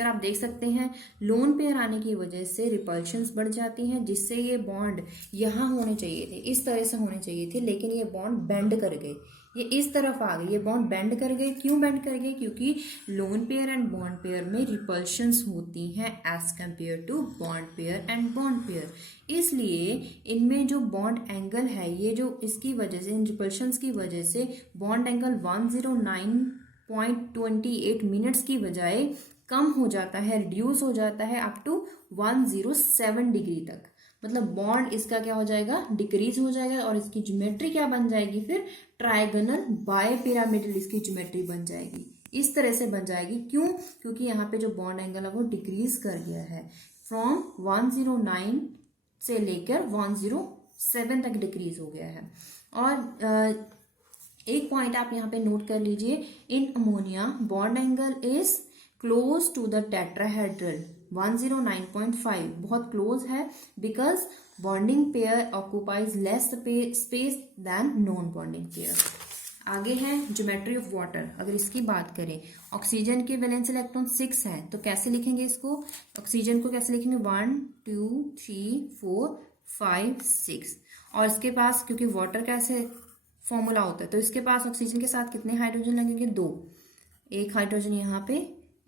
आप देख सकते हैं, लोन पेयर आने की वजह से रिपल्शंस बढ़ जाती हैं, जिससे ये बॉन्ड यहाँ होने चाहिए थे, इस तरह से होने चाहिए थे, लेकिन ये बॉन्ड बेंड कर गए, ये इस तरफ आ गए, ये बॉन्ड बेंड कर गए। क्यों बेंड कर गए, क्योंकि lone pair and bond pair में रिपल्शंस होती हैं as compare to bond pair and bond pair, इसलिए इनमें जो बॉन्ड एंगल है, ये जो इसकी वजह से, इन रिपल्शंस की वजह से बॉन्ड एंगल 109.28 मिनट्स की बजाय कम हो जाता है, रिड्यूस हो जाता है अप टू 107 डिग्री तक। मतलब बॉन्ड इसका क्या हो जाएगा, डिक्रीज हो जाएगा और इसकी ज्योमेट्री क्या बन जाएगी, फिर ट्राइगोनल बायपिरामिडल इसकी ज्योमेट्री बन जाएगी, इस तरह से बन जाएगी। क्यों? क्योंकि यहाँ पे जो बॉन्ड एंगल है वो डिक्रीज कर गया है, फ्रॉम 109 से लेकर 107 तक डिक्रीज हो गया है। और एक पॉइंट आप यहाँ पे नोट कर लीजिए, in ammonia bond angle is close to the tetrahedral 109.5, बहुत क्लोज है, because bonding pair occupies less space than non bonding pair. आगे है ज्योमेट्री ऑफ वाटर। अगर इसकी बात करें, ऑक्सीजन के वैलेंस इलेक्ट्रॉन 6 है, तो कैसे लिखेंगे इसको, ऑक्सीजन को कैसे लिखेंगे, 1 2 3 4 5 6, और इसके पास क्योंकि वाटर कैसे फॉर्मूला होता है। तो इसके पास ऑक्सीजन के साथ कितने हाइड्रोजन लगेंगे? 2। एक हाइड्रोजन यहाँ पे,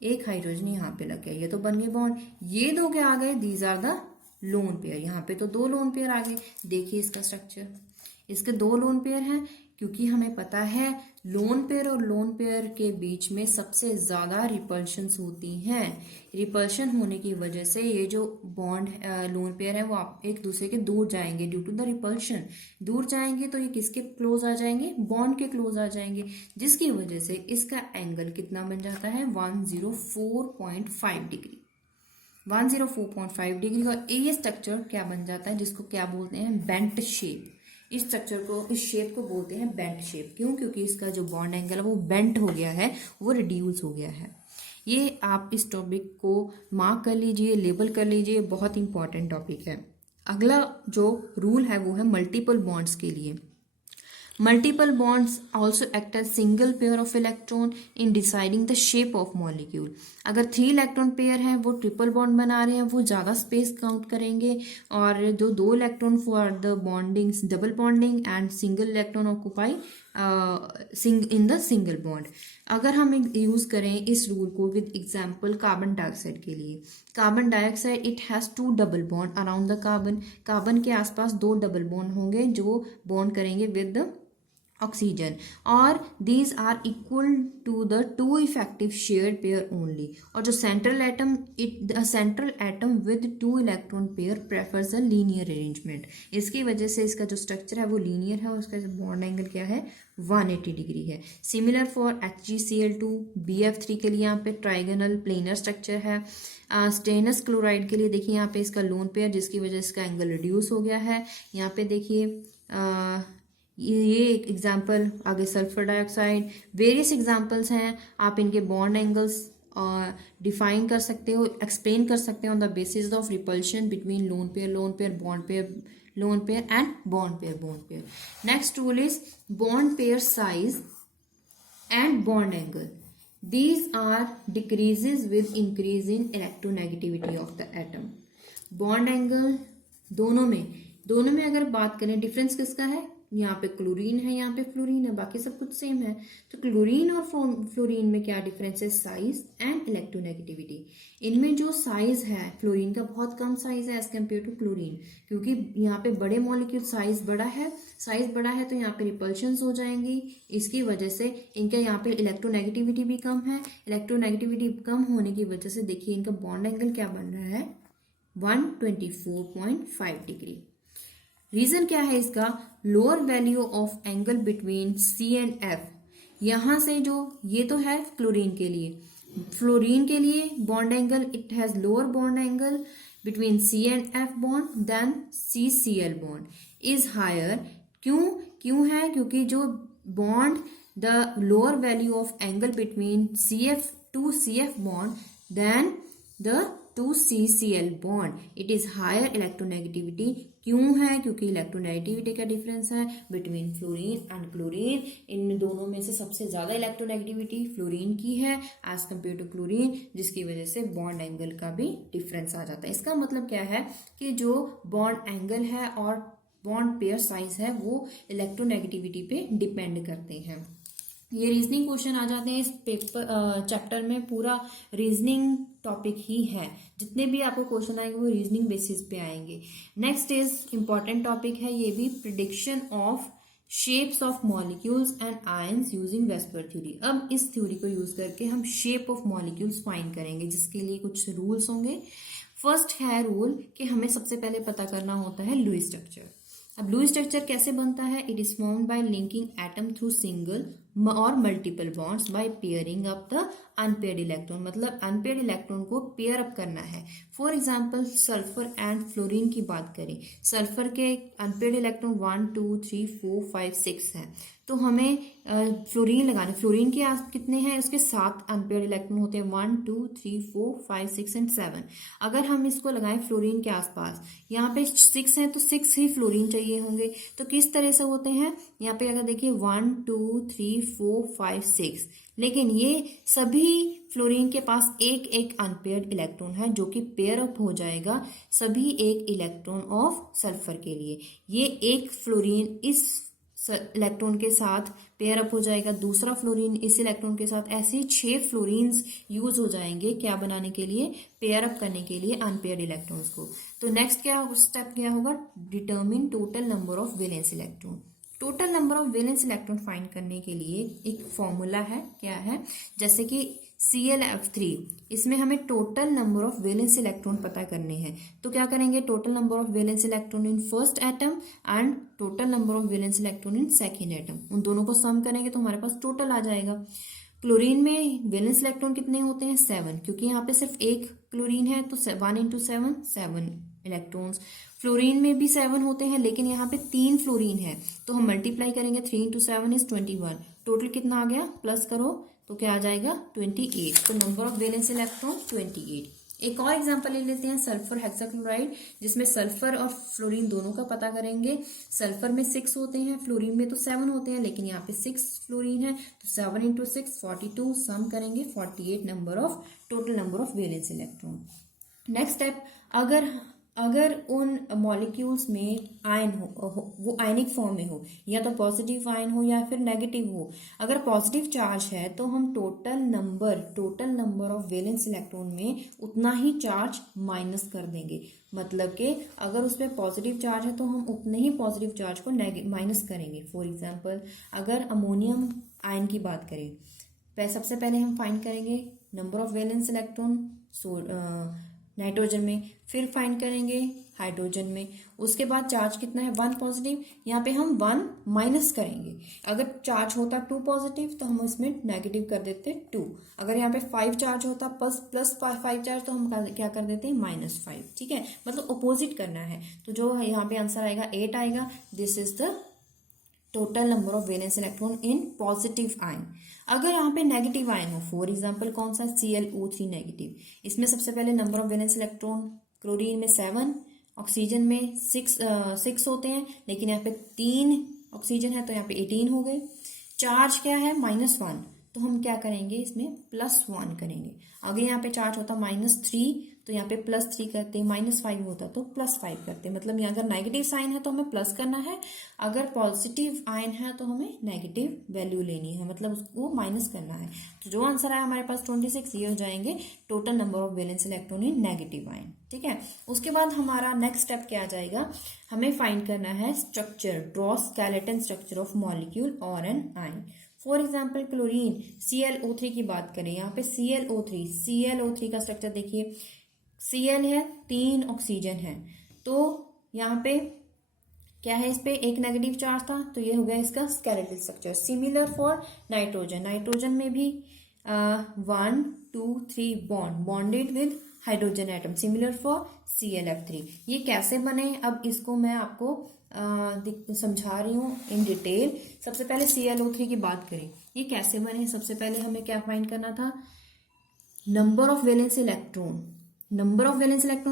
एक हाइड्रोजन यहाँ पे लग गया, ये तो बन गए बॉन्ड। ये दो क्या आ गए? These are the lone pair. यहाँ पे तो 2 लोन पेयर आ गए। देखिए इसका स्ट्रक्चर, इसके 2 लोन पेयर हैं, क्योंकि हमें पता है लोन पेयर और लोन पेयर के बीच में सबसे ज्यादा रिपल्शंस होती हैं। रिपल्शन होने की वजह से ये जो बॉन्ड लोन पेयर है वो आप एक दूसरे के दूर जाएंगे। ड्यू टू द रिपल्शन दूर जाएंगे तो ये किसके क्लोज आ जाएंगे? बॉन्ड के क्लोज आ जाएंगे, जिसकी वजह से इसका एंगल कितना बन जाता है? 104.5 डिग्री। 104.5 डिग्री का ये स्ट्रक्चर क्या बन जाता है, जिसको क्या बोलते हैं? Bent shape. इस स्ट्रक्चर को, इस शेप को बोलते हैं बेंट शेप। क्यों? क्योंकि इसका जो बॉन्ड एंगल है वो बेंट हो गया है, वो रिड्यूस हो गया है। ये आप इस टॉपिक को मार्क कर लीजिए, लेबल कर लीजिए, बहुत इंपॉर्टेंट टॉपिक है। अगला जो रूल है वो है मल्टीपल बॉन्ड्स के लिए। Multiple bonds also act as single pair of electron in deciding the shape of molecule. अगर 3 इलेक्ट्रॉन पेयर हैं वो ट्रिपल बॉन्ड बना रहे हैं, वो ज़्यादा स्पेस काउंट करेंगे, और जो 2 electron for the bonding double bonding and single electron occupy in the single bond. अगर हम यूज़ करें इस रूल को विद एग्जाम्पल कार्बन डाइऑक्साइड के लिए, carbon dioxide it has 2 double bond around the carbon. Carbon के आसपास 2 डबल बॉन्ड होंगे जो बॉन्ड करेंगे विद द ऑक्सीजन, और these are equal to the 2 effective shared pair only. और जो central atom with 2 electron pair prefers a linear arrangement. इसकी वजह से इसका जो स्ट्रक्चर है वो लीनियर है, और उसका जो बॉन्ड एंगल क्या है? 180 डिग्री है। सिमिलर फॉर HgCl2, BF3 के लिए यहाँ पे ट्राइगोनल प्लेनर स्ट्रक्चर है। स्टेनस क्लोराइड के लिए देखिए यहाँ पे इसका लोन पेयर, जिसकी वजह से इसका एंगल रिड्यूस हो गया है। यहाँ पे देखिए ये एक एग्जाम्पल, आगे सल्फर डाइऑक्साइड, वेरियस एग्जाम्पल्स हैं। आप इनके बॉन्ड एंगल्स डिफाइन कर सकते हो, एक्सप्लेन कर सकते हो on the basis of repulsion between loan pair, bond pair, loan pair and bond pair. Next rule is bond pair size and bond angle. These are decreases with increase in electronegativity of the atom. Bond angle दोनों में अगर बात करें, difference किसका है? यहाँ पे chlorine है, यहाँ पे फ्लोरीन है, बाकी सब कुछ सेम है। तो क्लोरीन और फ्लोरीन में क्या डिफरेंस है? Size and electronegativity. इनमें जो साइज है फ्लोरीन का बहुत कम साइज है एज कम्पेयर टू क्लोरीन, क्योंकि यहाँ पे बड़े मॉलिक्यूल साइज बड़ा है तो यहाँ पे रिपल्शंस हो जाएंगी। इसकी वजह से इनका यहाँ पे इलेक्ट्रोनेगेटिविटी भी कम है। इलेक्ट्रोनेगेटिविटी कम होने की वजह से देखिए इनका बॉन्ड एंगल क्या बन रहा है? 124.5 डिग्री। रीजन क्या है इसका? Lower value of angle between C and F। यहां से जो ये तो है फ्लोरीन के लिए bond angle, it has lower bond angle between C and F bond than CCl bond is higher. क्यों है? क्योंकि जो bond, the lower value of angle between CF to CF bond than the two CCl bond, it is higher electronegativity. क्यों है? क्योंकि electronegativity का difference है between fluorine and chlorine. इनमें दोनों में से सबसे ज्यादा इलेक्ट्रोनेगेटिविटी फ्लोरीन की है एज कम्पेयर टू क्लोरीन, जिसकी वजह से बॉन्ड एंगल का भी डिफरेंस आ जाता है। इसका मतलब क्या है कि जो बॉन्ड एंगल है और बॉन्ड पेयर साइज है वो इलेक्ट्रोनेगेटिविटी पे डिपेंड करते हैं। ये रीजनिंग क्वेश्चन आ जाते हैं इस पेपर चैप्टर में। पूरा रीजनिंग टॉपिक ही है, जितने भी आपको क्वेश्चन आएंगे वो रीजनिंग बेसिस पे आएंगे। नेक्स्ट इज इम्पॉर्टेंट टॉपिक है ये भी, prediction of shapes of molecules and ions using VSEPR theory. अब इस थ्योरी को यूज करके हम शेप ऑफ मॉलिक्यूल्स फाइंड करेंगे, जिसके लिए कुछ रूल्स होंगे। फर्स्ट है रूल कि हमें सबसे पहले पता करना होता है लुईस स्ट्रक्चर। अब लुईस स्ट्रक्चर कैसे बनता है? It is formed by linking atom through single और multiple bonds by pairing up the unpaired electron. मतलब अनपेयर्ड इलेक्ट्रॉन को पेयर अप करना है। For example sulphur and fluorine की बात करें, सल्फर के अनपेयर्ड इलेक्ट्रॉन 1 2 3 4 5 6 हैं, तो हमें फ्लोरीन लगाना। फ्लोरीन के कितने हैं? उसके 7 अनपेयर्ड इलेक्ट्रॉन होते हैं, 1 2 3 4 5 6 एंड 7। अगर हम इसको लगाएं फ्लोरीन के आसपास, यहाँ पे 6 हैं तो 6 ही फ्लोरीन चाहिए होंगे। तो किस तरह से होते हैं? यहाँ पे अगर देखिए 1 2 3 4 5 6, लेकिन ये सभी फ्लोरीन के पास एक अनपेयर्ड इलेक्ट्रॉन है जो कि पेयर अप हो जाएगा सभी एक इलेक्ट्रॉन ऑफ सल्फर के लिए। ये एक फ्लोरीन इस इलेक्ट्रॉन के साथ पेयर अप हो जाएगा, दूसरा फ्लोरीन इस इलेक्ट्रॉन के साथ, ऐसे ही 6 फ्लोरीन्स यूज हो जाएंगे क्या बनाने के लिए, पेयर अप करने के लिए अनपेयर्ड इलेक्ट्रॉन्स को। तो नेक्स्ट क्या स्टेप क्या होगा, determine total number of valence electron. Total number of valence electron find करने के लिए एक फॉर्मूला है, क्या है, जैसे कि ClF3, इसमें हमें total number of valence electron पता करने हैं। तो क्या करेंगे, total number of valence electron in first atom and total number of valence electron in second atom, उन दोनों को सम करेंगे तो हमारे पास टोटल आ जाएगा। क्लोरीन में वैलेंस इलेक्ट्रॉन कितने होते हैं, 7, क्योंकि यहाँ पे सिर्फ एक क्लोरीन है तो 1 × 7 7 इलेक्ट्रॉन्स। फ्लोरीन में भी 7 होते हैं लेकिन यहाँ पे 3 फ्लोरीन है तो हम मल्टीप्लाई करेंगे, 3 × 7 = 21। टोटल कितना आ गया, प्लस करो तो क्या आ जाएगा, 28। तो नंबर ऑफ वैलेंस इलेक्ट्रॉन 28। एक और एग्जांपल ले लेते हैं, सल्फर हेक्साक्लोराइड, जिसमें सल्फर और फ्लोरीन दोनों का पता करेंगे। सल्फर में 6 होते हैं, फ्लोरीन में तो 7 होते हैं, लेकिन यहाँ पे 6 फ्लोरीन है तो 7 × 6 42, सम करेंगे 48 number of total number of valence electron. Next step, अगर उन मॉलिक्यूल्स में आयन हो, वो आयनिक फॉर्म में हो, या तो पॉजिटिव आयन हो या फिर नेगेटिव हो। अगर पॉजिटिव चार्ज है तो हम total number of valence electron में उतना ही चार्ज माइनस कर देंगे। मतलब कि अगर उसमें पॉजिटिव चार्ज है तो हम उतने ही पॉजिटिव चार्ज को माइनस करेंगे। फॉर एग्जाम्पल, अगर अमोनियम आयन की बात करें, सबसे पहले हम फाइंड करेंगे number of valence electron nitrogen में, फिर फाइंड करेंगे हाइड्रोजन में, उसके बाद चार्ज कितना है, 1 पॉजिटिव, यहाँ पे हम 1 माइनस करेंगे। अगर चार्ज होता 2 पॉजिटिव तो हम उसमें नेगेटिव कर देते 2। अगर यहाँ पे 5 चार्ज होता प्लस 5 चार्ज तो हम क्या कर देते हैं, -5। ठीक है, मतलब अपोजिट करना है। तो जो यहाँ पे आंसर आएगा 8 आएगा। This is the total number of valence electron in positive ion. अगर यहाँ पे नेगेटिव आयन हो, फॉर एग्जांपल कौन सा, ClO3 नेगेटिव, इसमें सबसे पहले number of valence electron, chlorine में 7, ऑक्सीजन में 6 होते हैं, लेकिन यहाँ पे 3 ऑक्सीजन है तो यहाँ पे 18 हो गए। चार्ज क्या है, -1, तो हम क्या करेंगे, इसमें +1 करेंगे। अगर यहाँ पे चार्ज होता -3 तो यहाँ पे +3 करते, -5 होता तो +5 करते। मतलब यहाँ अगर नेगेटिव साइन है तो हमें प्लस करना है, अगर पॉजिटिव आयन है तो हमें नेगेटिव वैल्यू लेनी है, मतलब उसको माइनस करना है। तो जो आंसर आया हमारे पास 26, ये हो जाएंगे total number of valence electron in negative ion. ठीक है, उसके बाद हमारा नेक्स्ट स्टेप क्या आ जाएगा, हमें फाइंड करना है structure, draw skeleton structure of molecule और an ion. For example chlorine ClO3 की बात करें, यहाँ पे ClO3 का स्ट्रक्चर देखिए, Cl है, 3 ऑक्सीजन है, तो यहाँ पे क्या है, इस पे एक नेगेटिव चार्ज था तो ये हो गया इसका skeletal structure. Similar for nitrogen में भी 1 2 3 bonded with hydrogen atom, similar for ClF3। ये कैसे बने, अब इसको मैं आपको समझा रही हूँ इन डिटेल। सबसे पहले ClO3 की बात करें, ये कैसे बने। सबसे पहले हमें क्या फाइंड करना था, number of valence electron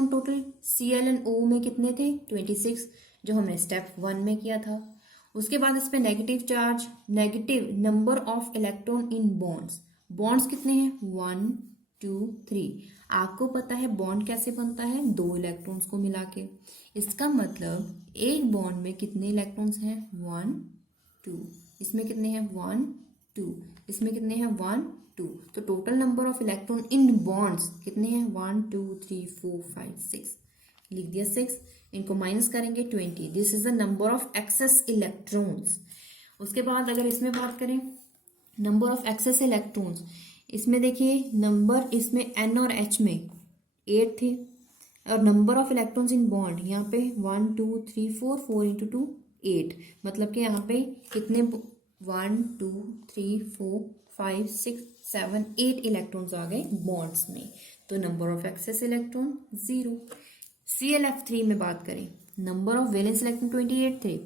total Cl और O में कितने थे, 26, जो हमने स्टेप 1 में किया था। उसके बाद इस पे negative charge, negative number of electron in bonds कितने हैं, 1 2 3। आपको पता है बॉन्ड कैसे बनता है, 2 इलेक्ट्रॉन्स को मिला के। इसका मतलब एक बॉन्ड में कितने इलेक्ट्रॉन्स हैं, 1 2, इसमें कितने हैं, 1 2, इसमें कितने हैं, 1 2। तो total number of electron in bonds कितने हैं, 1 2 3 4 5 6, लिख दिया 6, इनको माइनस करेंगे 20। This is the number of excess electrons. उसके बाद अगर इसमें बात करें नंबर ऑफ एक्सेस इलेक्ट्रॉन्स, इसमें देखिए नंबर, इसमें N और H में 8 थे, और number of electrons in bond यहाँ पे 1 2 3 4, 4 × 2 8, मतलब कि यहाँ पे कितने 1 2 3 4 5 6 7 8 इलेक्ट्रॉन्स आ गए बॉन्ड्स में। तो number of excess electron 0। ClF3 में बात करें, नंबर ऑफ वैलेंस इलेक्ट्रॉन 28 थे,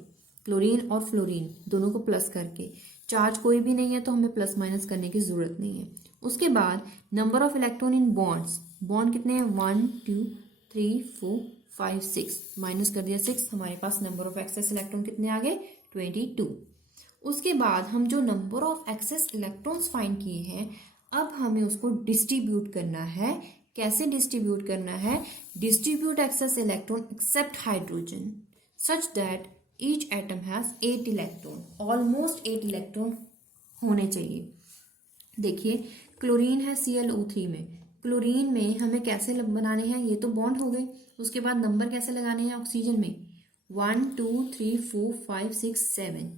क्लोरीन और फ्लोरीन दोनों को प्लस करके, चार्ज कोई भी नहीं है तो हमें प्लस माइनस करने की जरूरत नहीं है। उसके बाद number of electron in bond कितने हैं, 1 2 3 4 5 6, माइनस कर दिया 6, हमारे पास नंबर ऑफ एक्सेस इलेक्ट्रॉन कितने आ गए, 22। उसके बाद हम जो number of excess electrons find किए हैं, अब हमें उसको डिस्ट्रीब्यूट करना है। कैसे डिस्ट्रीब्यूट करना है, distribute excess electron except hydrogen such that each atom has 8 electron, almost 8 electron होने चाहिए। देखिए क्लोरीन है ClO3 में, क्लोरीन में हमें कैसे बनाने हैं, ये तो बॉन्ड हो गए, उसके बाद नंबर कैसे लगाने हैं ऑक्सीजन में 1 2 3 4 5 6 7,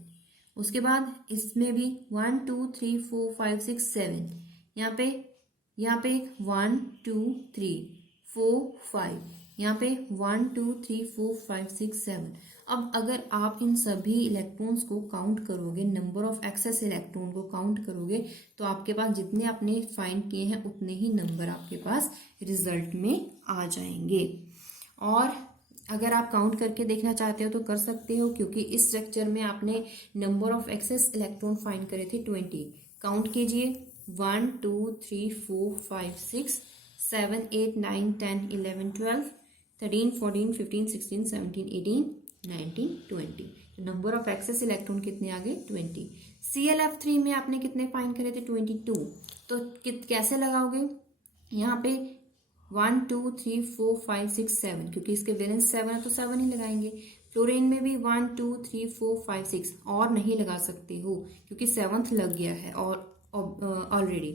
उसके बाद इसमें भी 1 2 3 4 5 6 7, यहाँ पे 1 2 3 4 5, यहाँ पे 1 2 3 4 5 6 7। अब अगर आप इन सभी इलेक्ट्रॉन्स को काउंट करोगे, नंबर ऑफ एक्सेस इलेक्ट्रॉन को काउंट करोगे, तो आपके पास जितने आपने फाइंड किए हैं उतने ही नंबर आपके पास रिजल्ट में आ जाएंगे। और अगर आप काउंट करके देखना चाहते हो तो कर सकते हो, क्योंकि इस स्ट्रक्चर में आपने number of excess electron find करे थे 20। काउंट कीजिए 1 2 3 4 5 6 7 8 9 10 11 12 13 14 15 16 17 18 19 20। तो नंबर ऑफ एक्सेस इलेक्ट्रॉन कितने आ गए 20। ClF3 में आपने कितने फाइंड करे थे 22। तो कैसे लगाओगे, यहाँ पे 1 2 3 4 5 6 7, क्योंकि इसके वैलेंस 7 है तो 7 ही लगाएंगे। फ्लोरीन में भी 1 2 3 4 5 6 और नहीं लगा सकते हो क्योंकि 7th लग गया है और ऑलरेडी।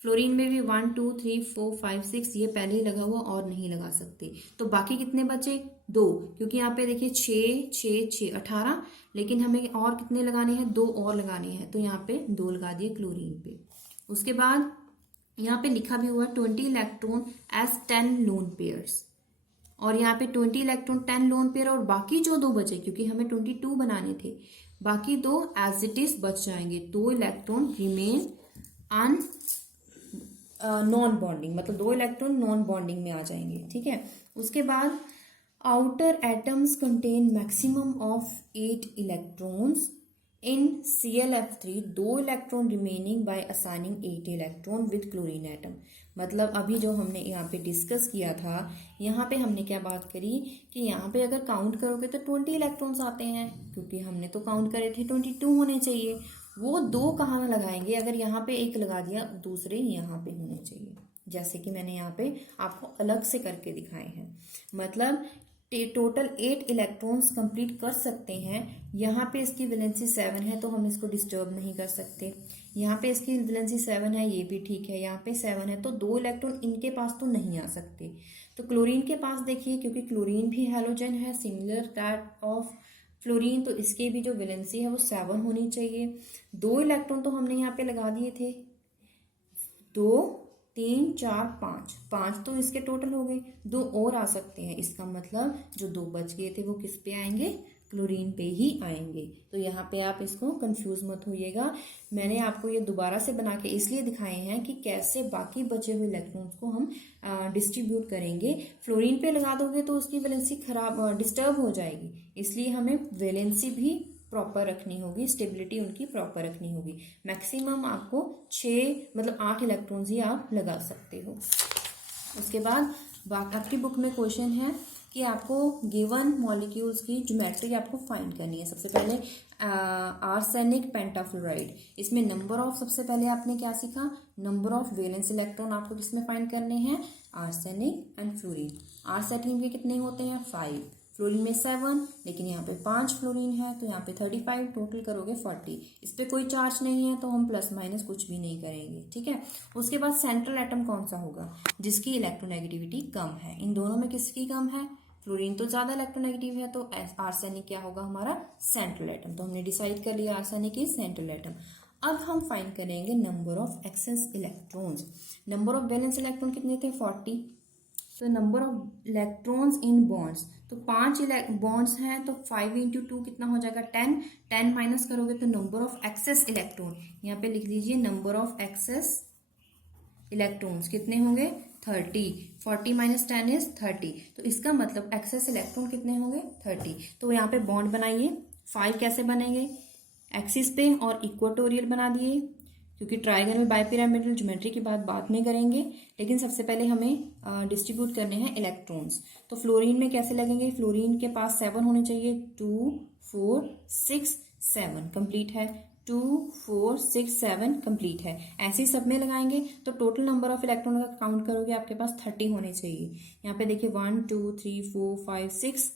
फ्लोरीन में भी 1 2 3 4 5 6 ये पहले ही लगा हुआ और नहीं लगा सकते। तो बाकी कितने बचे 2, क्योंकि यहाँ पे देखिए 6 6 6 18, लेकिन हमें और कितने लगाने हैं 2 और लगाने हैं, तो यहाँ पे 2 लगा दिए क्लोरीन पे। उसके बाद यहाँ पे लिखा भी हुआ 20 इलेक्ट्रॉन एज 10 लोन पेयर्स, और यहाँ पे 20 इलेक्ट्रॉन 10 लोन पेयर, और बाकी जो 2 बचे क्योंकि हमें 22 बनाने थे, बाकी 2 एज इट इज बच जाएंगे। 2 इलेक्ट्रॉन रिमेन अन नॉन बॉन्डिंग, मतलब 2 इलेक्ट्रॉन नॉन बॉन्डिंग में आ जाएंगे। ठीक है, उसके बाद outer atoms contain maximum of 8 electrons in ClF3, 2 electron remaining by assigning 8 electron with chlorine atom. मतलब अभी जो हमने यहाँ पे डिस्कस किया था, यहाँ पे हमने क्या बात करी कि यहाँ पे अगर काउंट करोगे तो 20 इलेक्ट्रॉन्स आते हैं, क्योंकि हमने तो काउंट करे थे 22 होने चाहिए। वो 2 कहाँ लगाएंगे, अगर यहाँ पे 1 लगा दिया, दूसरे यहाँ पे होने चाहिए, जैसे कि मैंने यहाँ पे आपको अलग से करके दिखाए हैं। मतलब टोटल 8 इलेक्ट्रॉन्स कंप्लीट कर सकते हैं। यहाँ पे इसकी वैलेंसी 7 है तो हम इसको डिस्टर्ब नहीं कर सकते। यहाँ पे इसकी वैलेंसी 7 है, ये भी ठीक है, यहाँ पे 7 है, तो 2 इलेक्ट्रॉन इनके पास तो नहीं आ सकते। तो क्लोरीन के पास देखिए, क्योंकि क्लोरीन भी हैलोजन है सिमिलर दैट ऑफ फ्लोरीन, तो इसकी भी जो वैलेंसी है वो 7 होनी चाहिए। 2 इलेक्ट्रॉन तो हमने यहाँ पे लगा दिए थे, 2 3 4 5 तो इसके टोटल हो गए, 2 और आ सकते हैं। इसका मतलब जो 2 बच गए थे वो किस पे आएंगे, क्लोरीन पे ही आएंगे। तो यहाँ पे आप इसको कंफ्यूज मत होइएगा। मैंने आपको ये दोबारा से बना के इसलिए दिखाए हैं कि कैसे बाकी बचे हुए इलेक्ट्रॉन्स को हम डिस्ट्रीब्यूट करेंगे। फ्लोरीन पे लगा दोगे तो उसकी वैलेंसी खराब डिस्टर्ब हो जाएगी, इसलिए हमें वैलेंसी भी प्रॉपर रखनी होगी, स्टेबिलिटी उनकी प्रॉपर रखनी होगी। मैक्सिमम आपको 8 इलेक्ट्रॉन्स ही आप लगा सकते हो। उसके बाद आपकी बुक में क्वेश्चन है कि आपको गिवन मॉलिक्यूल्स की ज्योमेट्री आपको फाइंड करनी है। सबसे पहले आर्सेनिक पेंटाफ्लोराइड, इसमें नंबर ऑफ, सबसे पहले आपने क्या सीखा, नंबर ऑफ वैलेंस इलेक्ट्रॉन आपको किसमें फाइंड करने हैं, आर्सेनिक एंड फ्लोरीन। आर्सेनिक में कितने होते हैं 5, फ्लोरीन में 7, लेकिन यहाँ पे 5 फ्लोरीन है तो यहाँ पे 35, टोटल करोगे 40। इस पे कोई चार्ज नहीं है तो हम प्लस माइनस कुछ भी नहीं करेंगे। ठीक है, उसके बाद सेंट्रल एटम कौन सा होगा, जिसकी इलेक्ट्रोनेगेटिविटी कम है। इन दोनों में किसकी कम है, फ्लोरीन तो ज्यादा इलेक्ट्रोनेगेटिव है, तो आर्सेनिक क्या होगा हमारा सेंट्रल एटम। तो हमने डिसाइड कर लिया आर्सेनिक इज सेंट्रल एटम। अब हम फाइंड करेंगे number of excess electrons. Number of valence electron कितने थे 40, तो number of electrons in bonds, तो 5 बॉन्ड्स हैं तो 5 × 2 कितना हो जाएगा 10, 10 माइनस करोगे तो नंबर ऑफ एक्सेस इलेक्ट्रॉन, यहाँ पे लिख लीजिए नंबर ऑफ एक्सेस इलेक्ट्रॉन्स कितने होंगे 30, 40 माइनस 10 इज 30, तो इसका मतलब एक्सेस इलेक्ट्रॉन कितने होंगे 30। तो यहाँ पे बॉन्ड बनाइए, 5 कैसे बनेंगे, एक्सिस पे और इक्वेटोरियल बना दिए, क्योंकि ट्राइगोनल बाइपिरामिडल ज्योमेट्री की बात बाद में करेंगे, लेकिन सबसे पहले हमें डिस्ट्रीब्यूट करने हैं इलेक्ट्रॉन्स। तो फ्लोरीन में कैसे लगेंगे, फ्लोरीन के पास 7 होने चाहिए, 2 4 6 7 कंप्लीट है, 2 4 6 7 कंप्लीट है। ऐसे ही सब में लगाएंगे तो टोटल नंबर ऑफ इलेक्ट्रॉन का काउंट करोगे आपके पास 30 होने चाहिए। यहाँ पे देखिए 1 2 3 4 5 6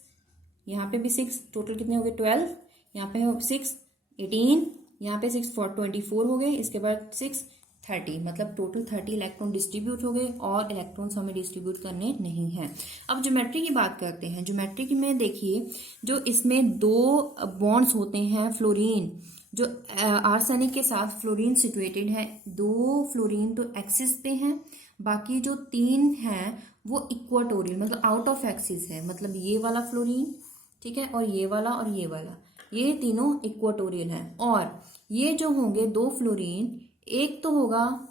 यहाँ पे भी 6, टोटल कितने हो गए 12, यहाँ पे 6 18, यहाँ पे 6 24 हो गए, इसके बाद 6 30, मतलब टोटल 30 इलेक्ट्रॉन डिस्ट्रीब्यूट हो गए और इलेक्ट्रॉन्स हमें डिस्ट्रीब्यूट करने नहीं हैं। अब ज्योमेट्री की बात करते हैं। ज्योमेट्री की में देखिए, जो इसमें 2 बॉन्ड्स होते हैं फ्लोरीन, जो आर्सेनिक के साथ फ्लोरीन सिचुएटेड है, 2 फ्लोरीन तो एक्सिस पे हैं, बाकी जो 3 हैं वो इक्वाटोरियल मतलब आउट ऑफ एक्सिस है, मतलब ये वाला फ्लोरीन, ठीक है, और ये वाला, ये तीनों इक्वाटोरियल हैं। और ये जो होंगे 2 फ्लोरीन, एक तो होगा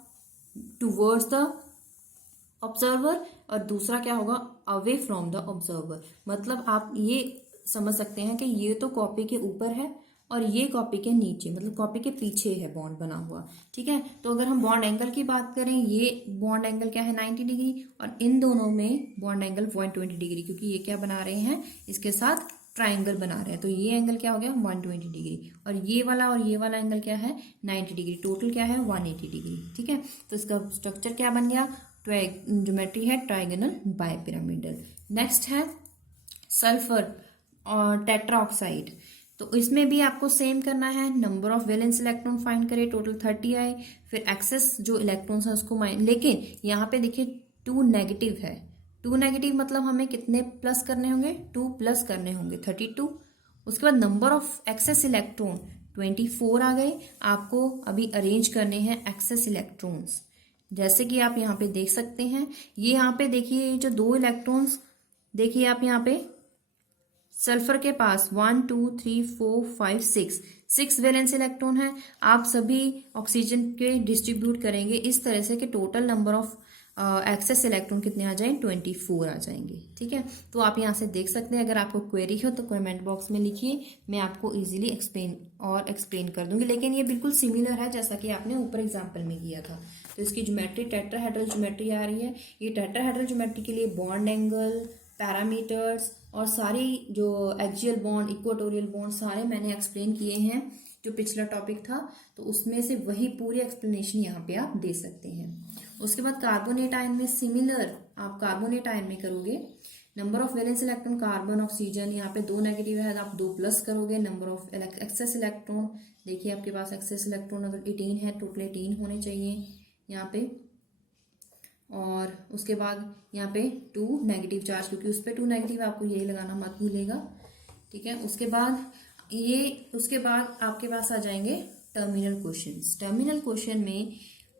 टूवर्ड्स द ऑब्जर्वर और दूसरा क्या होगा अवे फ्रॉम द ऑब्जर्वर। मतलब आप ये समझ सकते हैं कि ये तो कॉपी के ऊपर है और ये कॉपी के नीचे, मतलब कॉपी के पीछे है बॉन्ड बना हुआ, ठीक है। तो अगर हम बॉन्ड एंगल की बात करें, ये बॉन्ड एंगल क्या है 90 डिग्री और इन दोनों में बॉन्ड एंगल 120 डिग्री, क्योंकि ये क्या बना रहे हैं, इसके साथ ट्राइंगल बना रहे हैं, तो ये एंगल क्या हो गया 120 डिग्री और ये वाला एंगल क्या है 90 डिग्री, टोटल क्या है 180 डिग्री, ठीक है। तो इसका स्ट्रक्चर क्या बन गया, ज्योमेट्री है ट्राइगोनल बाइपिरामिडल। नेक्स्ट है सल्फर और टेट्राऑक्साइड। तो इसमें भी आपको सेम करना है, number of valence electron find करें, टोटल 30 आए, फिर एक्सेस जो इलेक्ट्रॉन्स है उसको लेकिन यहाँ पे देखिए 2 नेगेटिव है, 2 नेगेटिव मतलब हमें कितने प्लस करने होंगे, 2 प्लस करने होंगे 32। उसके बाद नंबर ऑफ एक्सेस इलेक्ट्रॉन 24 आ गए, आपको अभी अरेंज करने हैं एक्सेस इलेक्ट्रॉन्स, जैसे कि आप यहाँ पे देख सकते हैं। ये यहाँ पे देखिए जो 2 इलेक्ट्रॉन्स, देखिए आप यहाँ पे सल्फर के पास 1 2 3 4 5 6 वैलेंस इलेक्ट्रॉन है। आप सभी ऑक्सीजन के डिस्ट्रीब्यूट करेंगे इस तरह से कि total number of excess electron कितने आ जाएं 24 आ जाएंगे, ठीक है। तो आप यहाँ से देख सकते हैं। अगर आपको क्वेरी हो तो कमेंट बॉक्स में लिखिए, मैं आपको इजीली एक्सप्लेन कर दूंगी, लेकिन ये बिल्कुल सिमिलर है जैसा कि आपने ऊपर एग्जाम्पल में किया था। तो इसकी ज्योमेट्री टेट्राहेड्रल ज्योमेट्री आ रही है। ये टेट्राहेड्रल ज्योमेट्री के लिए बॉन्ड एंगल, पैरामीटर्स और सारी जो एक्सियल बॉन्ड, इक्वाटोरियल बॉन्ड सारे मैंने एक्सप्लेन किए हैं जो पिछला टॉपिक था, तो उसमें से वही पूरी एक्सप्लेनेशन यहाँ पे आप दे सकते हैं। उसके बाद कार्बोनेट आयन में सिमिलर आप कार्बोनेट आयन में करोगे, number of valence electron carbon oxygen, यहाँ पे 2 नेगेटिव है, आप 2 प्लस करोगे। नंबर ऑफ एक्सेस इलेक्ट्रॉन, देखिए आपके पास एक्सेस इलेक्ट्रॉन अगर 18 है, टोटल 18 होने चाहिए यहाँ पे। और उसके बाद यहाँ पे 2 नेगेटिव चार्ज, क्योंकि उस पर 2 नेगेटिव, आपको यही लगाना मत भूलेगा, ठीक है। उसके बाद आपके पास आ जाएंगे टर्मिनल क्वेश्चंस। टर्मिनल क्वेश्चन में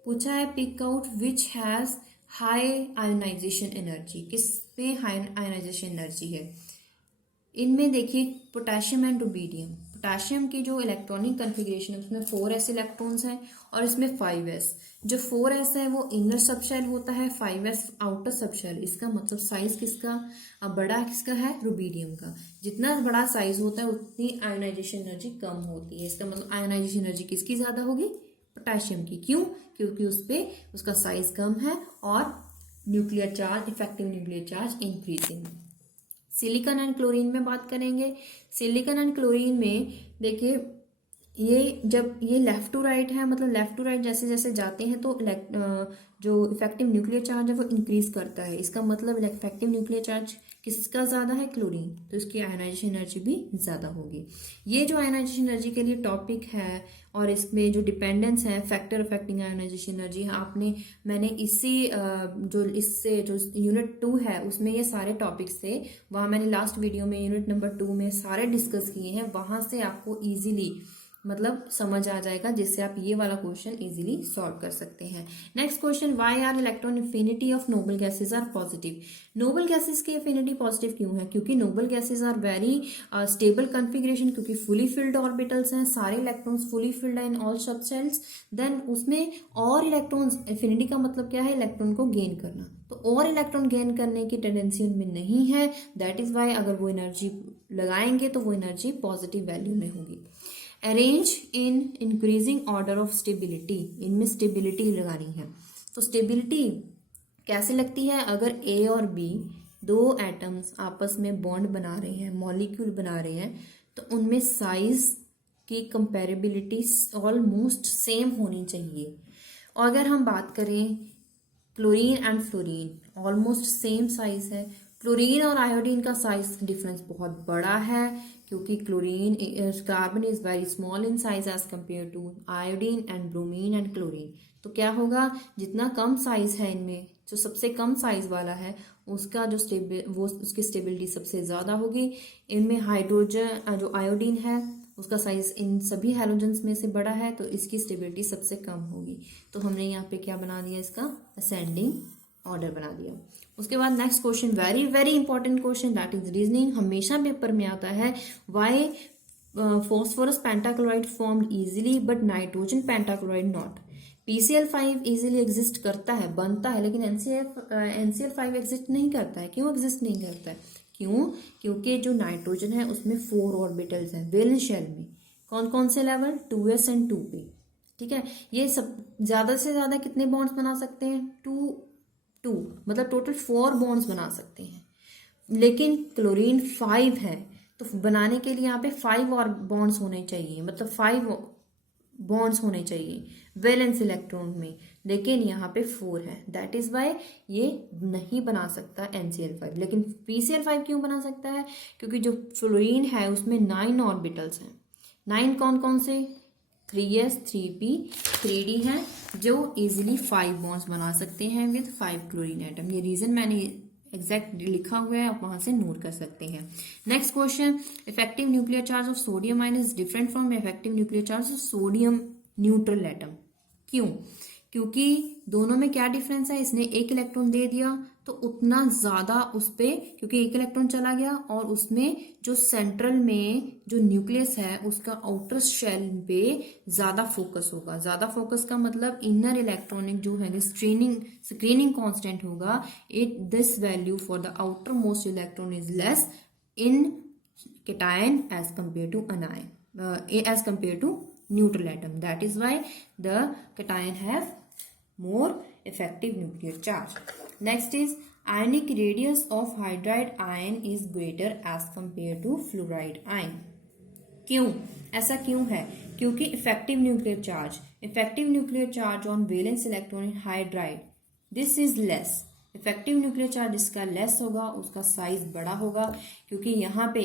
पूछा है pick out which has high ionization energy, किस पे हाई आयोनाइजेशन एनर्जी है। इनमें देखिए पोटेशियम एंड रुबीडियम। पोटेशियम की जो इलेक्ट्रॉनिक कन्फिग्रेशन है उसमें 4s इलेक्ट्रॉन्स हैं और इसमें 5s। जो 4s है वो इनर सबशेल होता है, 5s आउटर सबशेल। इसका मतलब साइज किसका बड़ा किसका है, रुबीडियम का। जितना बड़ा साइज होता है उतनी आयोनाइजेशन एनर्जी कम होती है। इसका मतलब आयोनाइजेशन एनर्जी किसकी ज्यादा होगी, पोटेशियम की। क्यों, क्योंकि उस पे उसका साइज कम है और nuclear charge, effective nuclear charge increasing. Silicon and chlorine में बात करेंगे। सिलिकॉन एंड क्लोरीन में देखिए ये जब ये लेफ्ट टू राइट है, मतलब लेफ्ट टू राइट जैसे जैसे जाते हैं तो जो इफेक्टिव न्यूक्लियर चार्ज है वो इंक्रीज करता है। इसका मतलब इफेक्टिव न्यूक्लियर चार्ज किसका ज्यादा है, क्लोरीन, तो इसकी आयोनाइजेशन एनर्जी भी ज्यादा होगी। ये जो आयोनाइजेशन एनर्जी के लिए टॉपिक है और इसमें जो डिपेंडेंस है फैक्टर अफेक्टिंग आयोनाइजेशन एनर्जी, मैंने इससे जो यूनिट 2 है उसमें ये सारे टॉपिक्स थे, वहाँ मैंने लास्ट वीडियो में यूनिट नंबर 2 में सारे डिस्कस किए हैं। वहां से आपको इजीली मतलब समझ आ जाएगा, जिससे आप ये वाला क्वेश्चन इजीली सॉल्व कर सकते हैं। Next question, why are electron affinity of noble gases are positive. Noble gases की एफिनिटी पॉजिटिव क्यों है, क्योंकि noble gases are very stable configuration, क्योंकि फुली फिल्ड ऑर्बिटल्स हैं, सारे इलेक्ट्रॉन्स फुली फिल्ड है इन ऑल सबशेल्स। देन उसमें और इलेक्ट्रॉन्स, एफिनिटी का मतलब क्या है, इलेक्ट्रॉन को गेन करना, तो और इलेक्ट्रॉन गेन करने की टेंडेंसी उनमें नहीं है। दैट इज वाई अगर वो एनर्जी लगाएंगे तो वो एनर्जी पॉजिटिव वैल्यू में होगी। Arrange in increasing order of stability, इनमें स्टेबिलिटी लगानी है। तो स्टेबिलिटी कैसे लगती है, अगर ए और बी 2 एटम्स आपस में बॉन्ड बना रहे हैं, मॉलिक्यूल बना रहे हैं, तो उनमें साइज की कंपेरेबिलिटी ऑलमोस्ट सेम होनी चाहिए। और अगर हम बात करें chlorine and fluorine, almost same size है, क्लोरीन और आयोडीन का साइज डिफरेंस बहुत बड़ा है, क्योंकि chlorine carbon is very small in size as compare to iodine and bromine and chlorine. तो क्या होगा, जितना कम साइज है इनमें, जो सबसे कम साइज वाला है उसका जो उसकी स्टेबिलिटी सबसे ज़्यादा होगी। इनमें हाइड्रोजन जो आयोडीन है उसका साइज इन सभी हैलोजेंस में से बड़ा है, तो इसकी स्टेबिलिटी सबसे कम होगी। तो हमने यहाँ पे क्या बना दिया, इसका असेंडिंग ऑर्डर बना दिया। उसके बाद next question, very very important question, that is reasoning, हमेशा पेपर में आता है। Why phosphorus pentachloride formed easily but nitrogen pentachloride not? PCl5 easily exist करता है, बनता है, लेकिन NCl5 एग्जिस्ट नहीं करता है। क्यों एग्जिस्ट नहीं करता है? क्यों? क्योंकि जो नाइट्रोजन है उसमें 4 ऑर्बिटल्स हैं वैलेंस शेल में। कौन कौन से लेवल? 2s and 2p। ठीक है, ये सब ज्यादा से ज्यादा कितने बॉन्ड्स बना सकते हैं? 2 मतलब टोटल 4 बॉन्ड्स बना सकते हैं। लेकिन क्लोरीन 5 है, तो बनाने के लिए यहाँ पे 5 और बॉन्ड्स होने चाहिए, मतलब 5 बॉन्ड्स होने चाहिए वैलेंस इलेक्ट्रॉन में, लेकिन यहाँ पे 4 है। दैट इज वाई ये नहीं बना सकता NCl5। लेकिन PCl5 क्यों बना सकता है? क्योंकि जो फ्लोरीन है उसमें 9 ऑर्बिटल्स हैं। 9 कौन कौन से? 3s 3p 3d हैं, जो इजीली 5 बॉन्ड्स बना सकते हैं विद 5 क्लोरीन एटम। ये रीजन मैंने एग्जैक्ट लिखा हुआ है, आप वहां से नोट कर सकते हैं। Next question, effective nuclear charge of sodium ion is different from effective nuclear charge of sodium neutral atom. क्यों? क्योंकि दोनों में क्या डिफरेंस है, इसने 1 इलेक्ट्रॉन दे दिया तो उतना ज्यादा उस पे, क्योंकि 1 इलेक्ट्रॉन चला गया, और उसमें जो सेंट्रल में जो न्यूक्लियस है उसका आउटर शेल पे ज्यादा फोकस होगा। ज्यादा फोकस का मतलब इनर इलेक्ट्रॉनिक जो है स्क्रीनिंग कांस्टेंट होगा। This value for the outer most electron is less in cation as compared to anion, as compared to neutral atom. That is why the cation have more effective nuclear charge. Next is ionic radius of hydride ion is greater as compared to fluoride ion. क्यों? ऐसा क्यों है? क्योंकि effective nuclear charge on valence electron in hydride this is less. Effective nuclear charge इसका less होगा, उसका size बड़ा होगा, क्योंकि यहाँ पे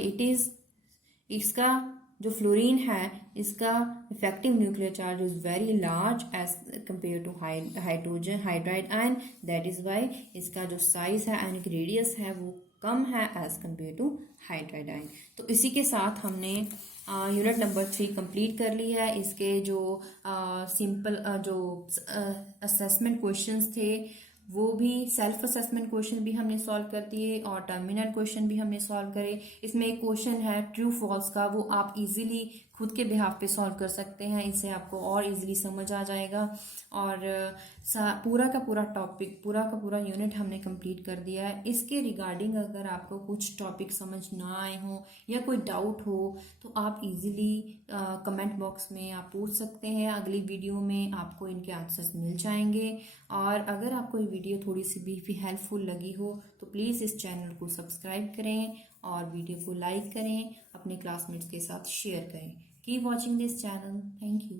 इसका जो फ्लोरीन है इसका effective nuclear charge is very large as compare to hydrogen hydride ion. That is why इसका जो साइज है, आयनिक रेडियस है, वो कम है as compare to hydride ion. तो इसी के साथ हमने यूनिट नंबर 3 कंप्लीट कर ली है। इसके जो सिंपल जो असेसमेंट क्वेश्चंस थे वो भी, सेल्फ असेसमेंट क्वेश्चन भी हमने सॉल्व कर दिए और टर्मिनल क्वेश्चन भी हमने सॉल्व करे। इसमें एक क्वेश्चन है ट्रू फॉल्स का, वो आप इजीली खुद के बिहाफ पे सॉल्व कर सकते हैं, इससे आपको और इजीली समझ आ जाएगा। और पूरा का पूरा टॉपिक, पूरा का पूरा यूनिट हमने कंप्लीट कर दिया है। इसके रिगार्डिंग अगर आपको कुछ टॉपिक समझ ना आए हो या कोई डाउट हो तो आप इजीली कमेंट बॉक्स में आप पूछ सकते हैं। अगली वीडियो में आपको इनके आंसर्स मिल जाएंगे। और अगर आपको ये वीडियो थोड़ी सी भी हेल्पफुल लगी हो तो प्लीज़ इस चैनल को सब्सक्राइब करें और वीडियो को लाइक करें, अपने क्लासमेट्स के साथ शेयर करें। Keep watching this channel. Thank you.